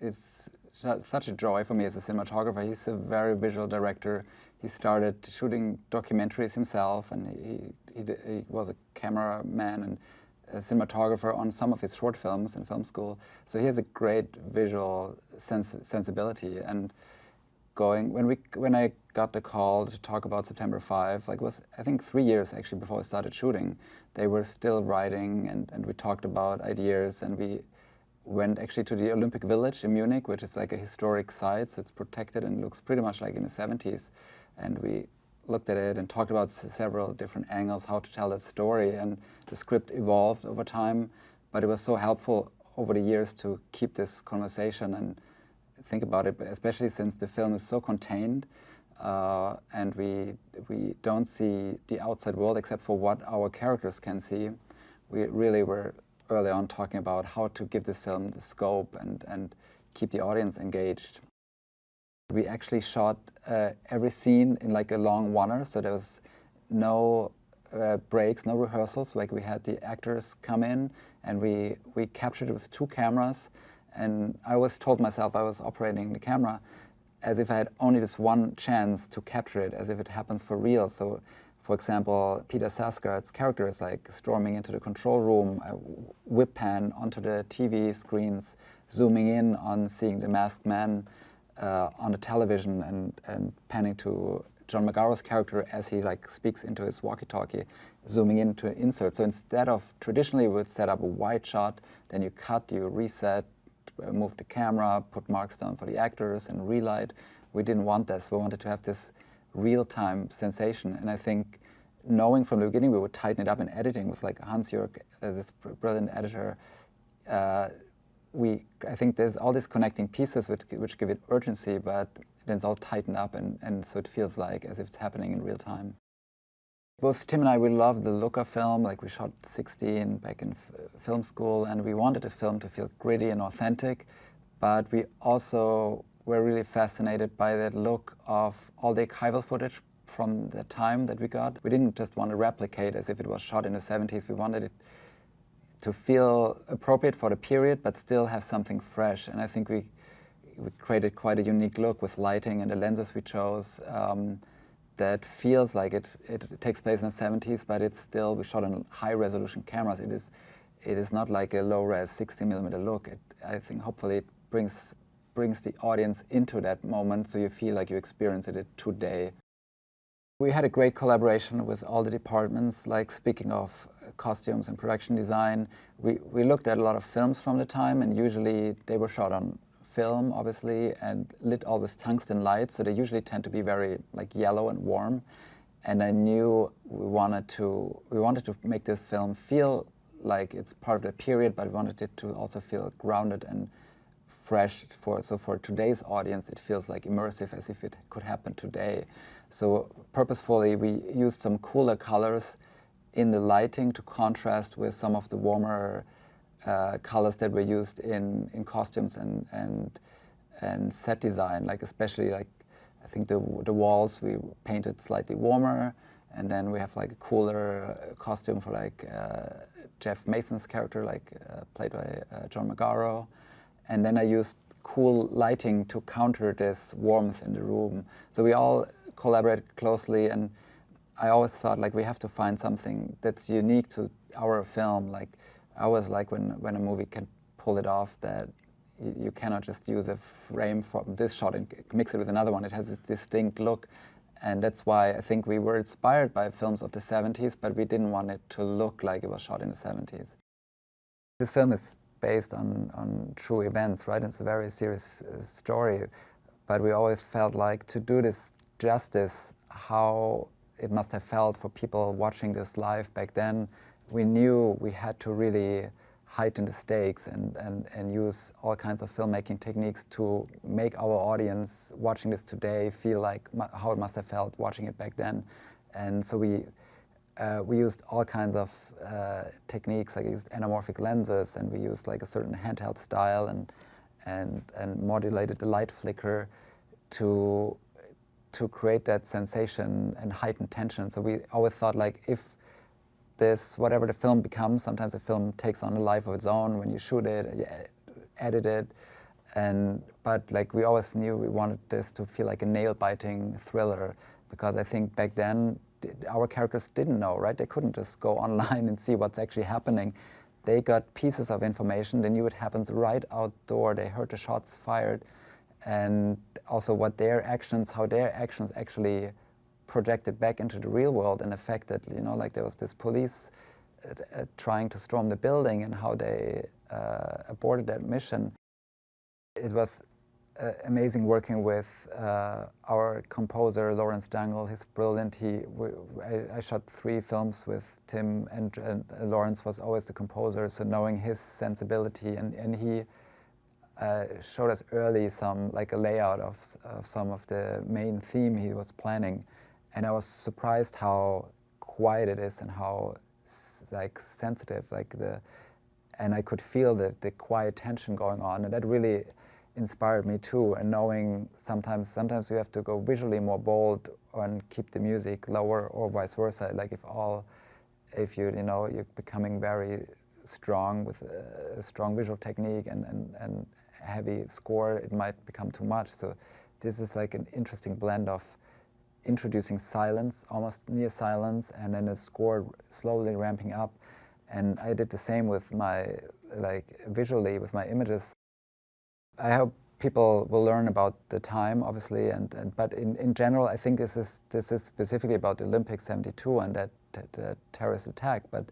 is such a joy for me as a cinematographer. He's a very visual director. He started shooting documentaries himself, and he was a cameraman and a cinematographer on some of his short films in film school. So he has a great visual sensibility. And when I got the call to talk about September 5, it was, I think, 3 years actually before I started shooting. They were still writing, and we talked about ideas, and we went actually to the Olympic Village in Munich, which is like a historic site, so it's protected and looks pretty much like in the 70s. And we looked at it and talked about several different angles, how to tell that story, and the script evolved over time. But it was so helpful over the years to keep this conversation and think about it, especially since the film is so contained, and we don't see the outside world except for what our characters can see. We really were early on talking about how to give this film the scope and keep the audience engaged. We actually shot every scene in like a long oneer, so there was no breaks, no rehearsals. Like, we had the actors come in, and we captured it with 2 cameras. And I always told myself I was operating the camera as if I had only this one chance to capture it, as if it happens for real. So, for example, Peter Sarsgaard's character is like storming into the control room, I whip pan onto the TV screens, zooming in on seeing the masked man on the television, and panning to John Magaro's character as he speaks into his walkie-talkie, zooming into an insert. So instead of traditionally we would set up a wide shot, then you cut, you reset, move the camera, put marks down for the actors, and relight. We didn't want this. We wanted to have this real-time sensation. And I think knowing from the beginning we would tighten it up in editing with Hans-Jörg, this brilliant editor, I think there's all these connecting pieces which give it urgency, but then it's all tightened up, and so it feels like as if it's happening in real time. Both Tim and I, we loved the look of film. We shot 16 back in film school, and we wanted this film to feel gritty and authentic, but we also were really fascinated by that look of all the archival footage from the time that we got. We didn't just want to replicate as if it was shot in the 70s. We wanted it to feel appropriate for the period, but still have something fresh. And I think we created quite a unique look with lighting and the lenses we chose that feels like it takes place in the 70s, but it's still, we shot on high-resolution cameras. It is not like a low-res 60mm look. I think hopefully it brings the audience into that moment, so you feel like you experienced it today. We had a great collaboration with all the departments. Speaking of costumes and production design, we looked at a lot of films from the time, and usually they were shot on film, obviously, and lit all with tungsten lights, so they usually tend to be very yellow and warm. And I knew we wanted to make this film feel like it's part of the period, but we wanted it to also feel grounded and fresh. So for today's audience, it feels immersive, as if it could happen today. So purposefully, we used some cooler colors in the lighting to contrast with some of the warmer colors that were used in costumes and set design. Especially I think the walls we painted slightly warmer, and then we have a cooler costume for Jeff Mason's character, played by John Magaro. And then I used cool lighting to counter this warmth in the room. So we all collaborated closely, and I always thought like we have to find something that's unique to our film. Like I always like when a movie can pull it off, that you cannot just use a frame from this shot and mix it with another one. It has this distinct look. And that's why I think we were inspired by films of the 70s, but we didn't want it to look like it was shot in the 70s. This film is based on true events, right? It's a very serious story, but we always felt like to do this justice, how it must have felt for people watching this live back then, we knew we had to really heighten the stakes and use all kinds of filmmaking techniques to make our audience watching this today feel like how it must have felt watching it back then. And so we used all kinds of techniques, like we used anamorphic lenses, and we used like a certain handheld style and modulated the light flicker to create that sensation and heightened tension. So we always thought like if this, whatever the film becomes, sometimes the film takes on a life of its own when you shoot it, you edit it, but like we always knew we wanted this to feel like a nail-biting thriller, because I think back then our characters didn't know, right? They couldn't just go online and see what's actually happening. They got pieces of information, they knew it happens right outdoor, they heard the shots fired, and also what their actions, how their actions actually projected back into the real world and affected, you know, like there was this police trying to storm the building and how they aborted that mission. It was amazing working with our composer, Lawrence Dangle. He's brilliant. I shot 3 films with Tim, and Lawrence was always the composer, so knowing his sensibility, and he showed us early like a layout of some of the main theme he was planning. And I was surprised how quiet it is and how like sensitive, and I could feel the quiet tension going on, and that really inspired me too. And knowing sometimes you have to go visually more bold and keep the music lower, or vice versa. Like if you're becoming very strong with a strong visual technique and heavy score, it might become too much. So this is like an interesting blend of introducing silence, almost near silence, and then a score slowly ramping up. And I did the same with my, visually with my images. I hope people will learn about the time, obviously, but in general, I think this is specifically about the Olympics '72 and that terrorist attack. But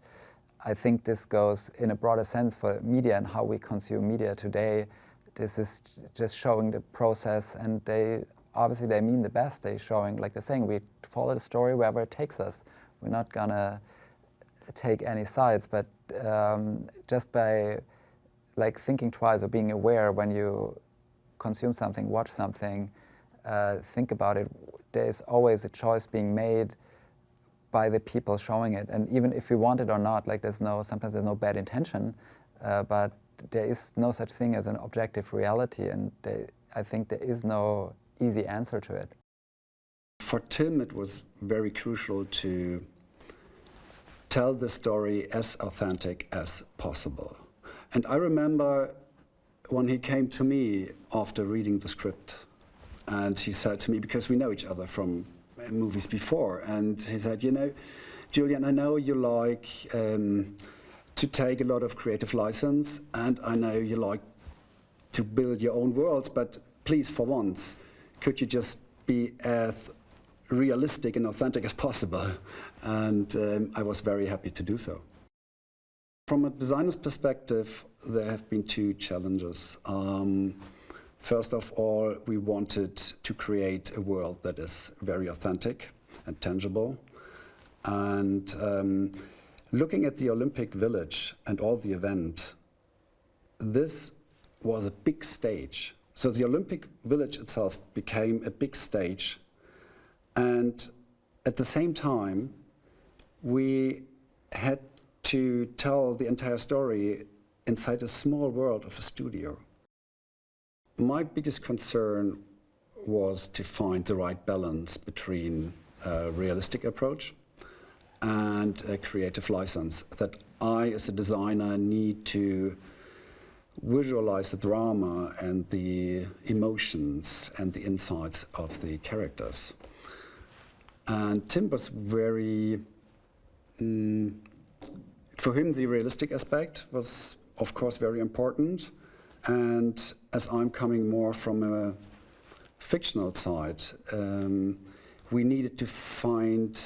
I think this goes in a broader sense for media and how we consume media today. This is just showing the process, and obviously they mean the best. They're showing, like they're saying, we follow the story wherever it takes us. We're not gonna take any sides, but just by thinking twice or being aware when you consume something, watch something, think about it. There's always a choice being made by the people showing it, and even if we want it or not, sometimes there's no bad intention, but there is no such thing as an objective reality, and I think there is no easy answer to it. For Tim, it was very crucial to tell the story as authentic as possible. And I remember when he came to me after reading the script, and he said to me, because we know each other from movies before, and he said, Julian, I know you like to take a lot of creative license, and I know you like to build your own worlds, but please, for once, could you just be as realistic and authentic as possible? And I was very happy to do so. From a designer's perspective, there have been 2 challenges. First of all, we wanted to create a world that is very authentic and tangible. And looking at the Olympic Village and all the event, this was a big stage. So the Olympic Village itself became a big stage, and at the same time, we had to tell the entire story inside a small world of a studio. My biggest concern was to find the right balance between a realistic approach and a creative license, that I, as a designer, need to visualize the drama and the emotions and the insights of the characters. And Tim was very, for him the realistic aspect was of course very important. And as I'm coming more from a fictional side, we needed to find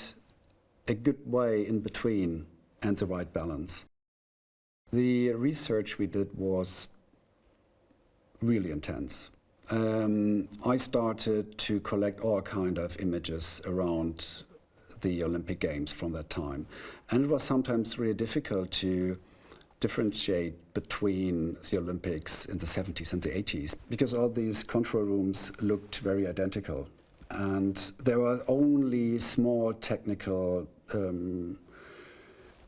a good way in between and the right balance. The research we did was really intense. I started to collect all kind of images around the Olympic Games from that time. And it was sometimes really difficult to differentiate between the Olympics in the 70s and the 80s because all these control rooms looked very identical. And there were only small technical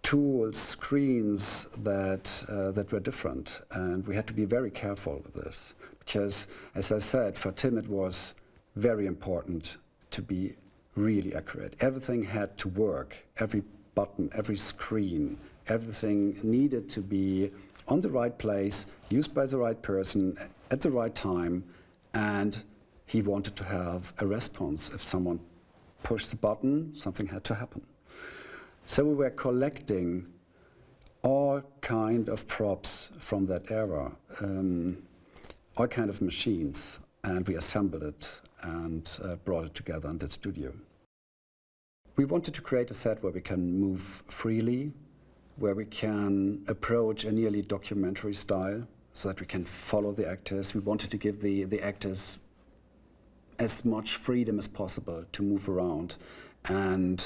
tools, screens that were different. And we had to be very careful with this because, as I said, for Tim it was very important to be really accurate. Everything had to work, every button, every screen, everything needed to be on the right place, used by the right person, at the right time, and he wanted to have a response. If someone pushed the button, something had to happen. So we were collecting all kind of props from that era, all kind of machines, and we assembled it and brought it together in the studio. We wanted to create a set where we can move freely, where we can approach a nearly documentary style so that we can follow the actors. We wanted to give the actors as much freedom as possible to move around and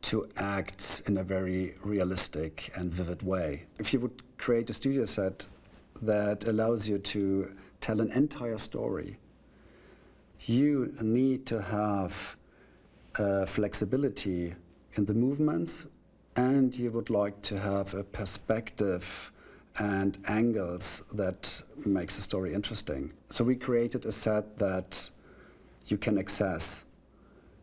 to act in a very realistic and vivid way. If you would create a studio set that allows you to tell an entire story, you need to have flexibility in the movements, and you would like to have a perspective and angles that makes the story interesting. So we created a set that you can access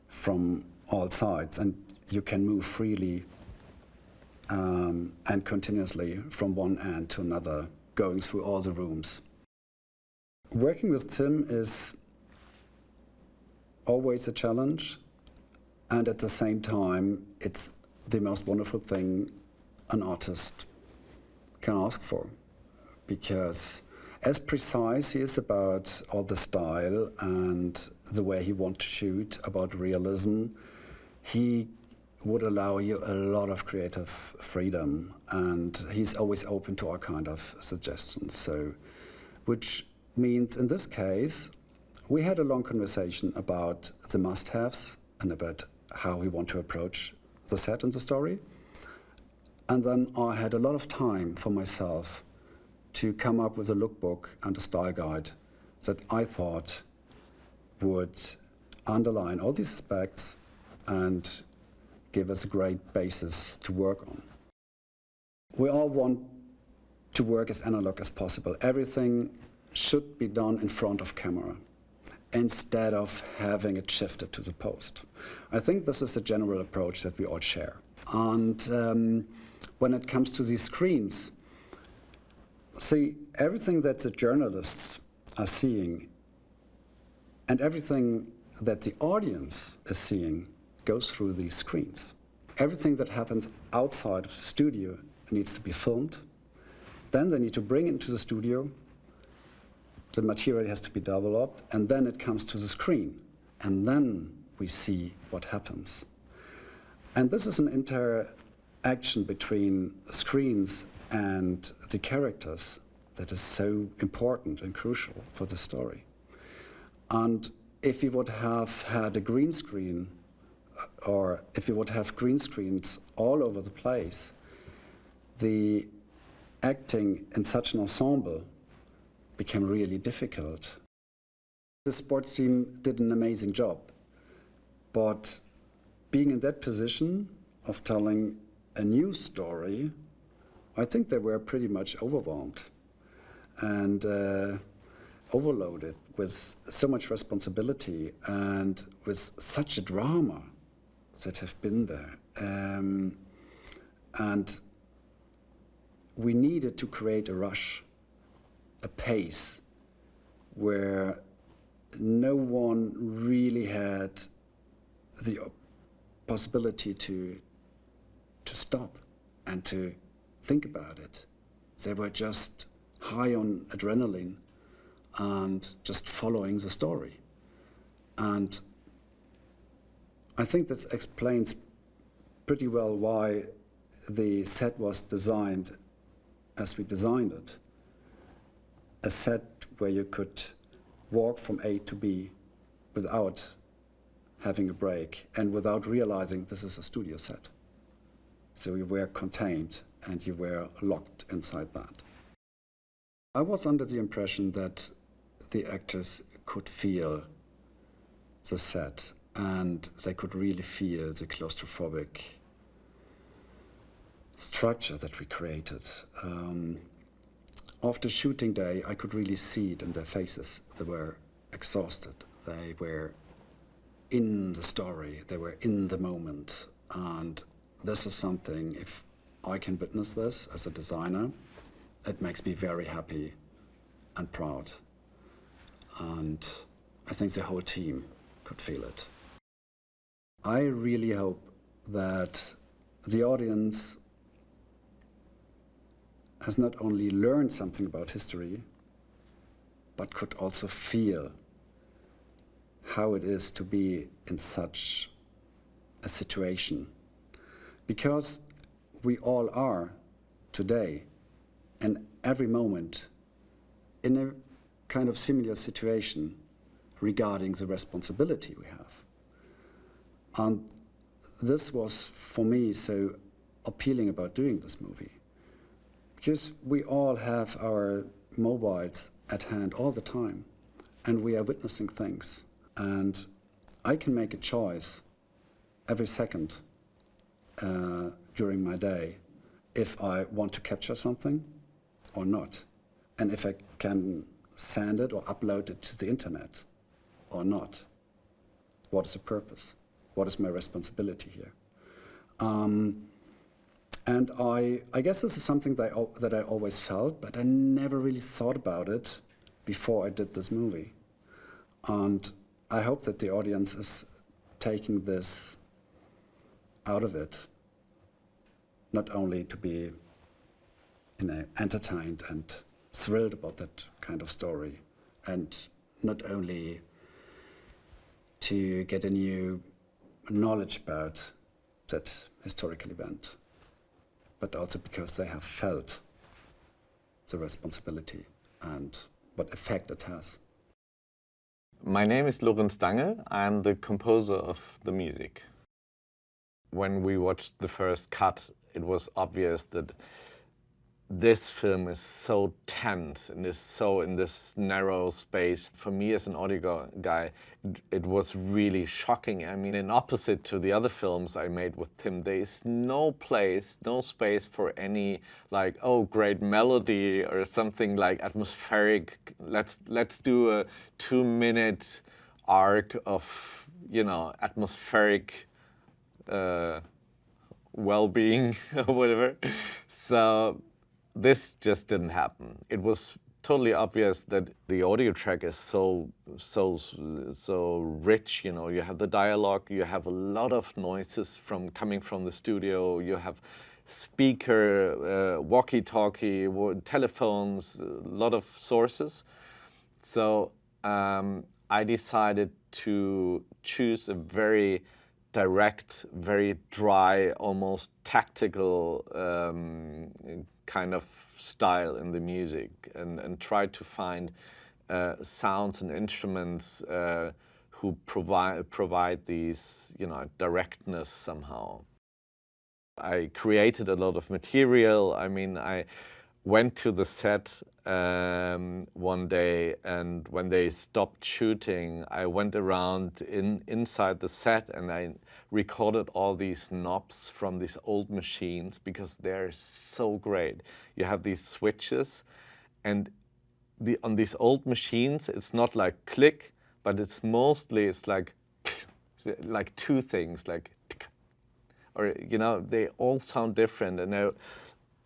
from all sides, and you can move freely and continuously from one end to another, going through all the rooms. Working with Tim is always a challenge, and at the same time, it's the most wonderful thing an artist can ask for, because as precise he is about all the style and the way he wants to shoot, about realism, he would allow you a lot of creative freedom, and he's always open to all kind of suggestions. So, which means in this case, we had a long conversation about the must-haves and about how we want to approach the set and the story. And then I had a lot of time for myself to come up with a lookbook and a style guide that I thought would underline all these aspects and give us a great basis to work on. We all want to work as analog as possible. Everything should be done in front of camera instead of having it shifted to the post. I think this is a general approach that we all share. And when it comes to these screens, see, everything that the journalists are seeing and everything that the audience is seeing goes through these screens. Everything that happens outside of the studio needs to be filmed. Then they need to bring it into the studio. The material has to be developed, and then it comes to the screen. And then we see what happens. And this is an interaction between screens and the characters that is so important and crucial for the story. And if we would have had a green screen, or if we would have green screens all over the place, the acting in such an ensemble became really difficult. The sports team did an amazing job, but being in that position of telling a new story, I think they were pretty much overwhelmed and overloaded with so much responsibility and with such a drama that have been there. And we needed to create a rush, a pace, where no one really had the possibility to stop and to think about it. They were just high on adrenaline and just following the story. And I think that explains pretty well why the set was designed as we designed it. A set where you could walk from A to B without having a break and without realizing this is a studio set. So you were contained and you were locked inside that. I was under the impression that the actors could feel the set and they could really feel the claustrophobic structure that we created. After shooting day, I could really see it in their faces. They were exhausted. They were in the story. They were in the moment. And this is something, if I can witness this as a designer, it makes me very happy and proud. And I think the whole team could feel it. I really hope that the audience has not only learned something about history, but could also feel how it is to be in such a situation. Because we all are today, and every moment, in a kind of similar situation regarding the responsibility we have. And this was, for me, so appealing about doing this movie. Because we all have our mobiles at hand all the time, and we are witnessing things. And I can make a choice every second during my day if I want to capture something or not, and if I can send it or upload it to the internet or not. What is the purpose? What is my responsibility here? And I guess this is something that I always felt, but I never really thought about it before I did this movie. And I hope that the audience is taking this out of it, not only to be entertained and thrilled about that kind of story, and not only to get a new knowledge about that historical event, but also because they have felt the responsibility and what effect it has. My name is Lorenz Dange. I'm the composer of the music. When we watched the first cut, it was obvious that this film is so tense and is so in this narrow space. For me as an audio guy, it was really shocking. I mean, in opposite to the other films I made with Tim, there is no place, no space for any like, oh, great melody or something like atmospheric. Let's do a 2-minute arc of, you know, atmospheric well-being or whatever. So this just didn't happen. It was totally obvious that the audio track is so rich. You know, you have the dialogue, you have a lot of noises coming from the studio, you have speaker, walkie-talkie, telephones, a lot of sources. So I decided to choose a very direct, very dry, almost tactical kind of style in the music, and try to find sounds and instruments who provide these, you know, directness somehow. I created a lot of material. I mean, I went to the set one day, and when they stopped shooting, I went around inside the set and I recorded all these knobs from these old machines because they're so great. You have these switches, and on these old machines, it's not like click, but it's like two things, like, or, you know, they all sound different. And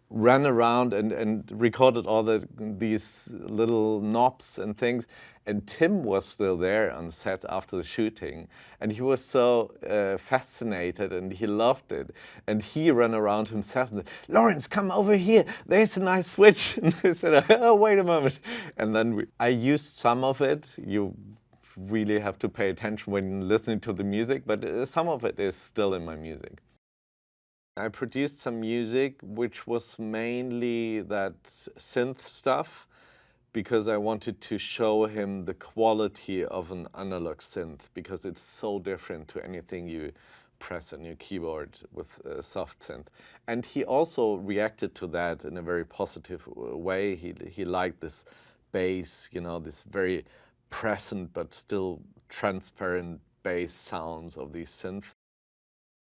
ran around and recorded all these little knobs and things. And Tim was still there on set after the shooting, and he was so fascinated, and he loved it. And he ran around himself and said, "Lawrence, come over here. There's a nice switch." And I said, "Oh, wait a moment." And then I used some of it. You really have to pay attention when listening to the music, but some of it is still in my music. I produced some music which was mainly that synth stuff, because I wanted to show him the quality of an analog synth, because it's so different to anything you press on your keyboard with a soft synth. And he also reacted to that in a very positive way. He liked this bass, you know, this very present but still transparent bass sounds of these synths.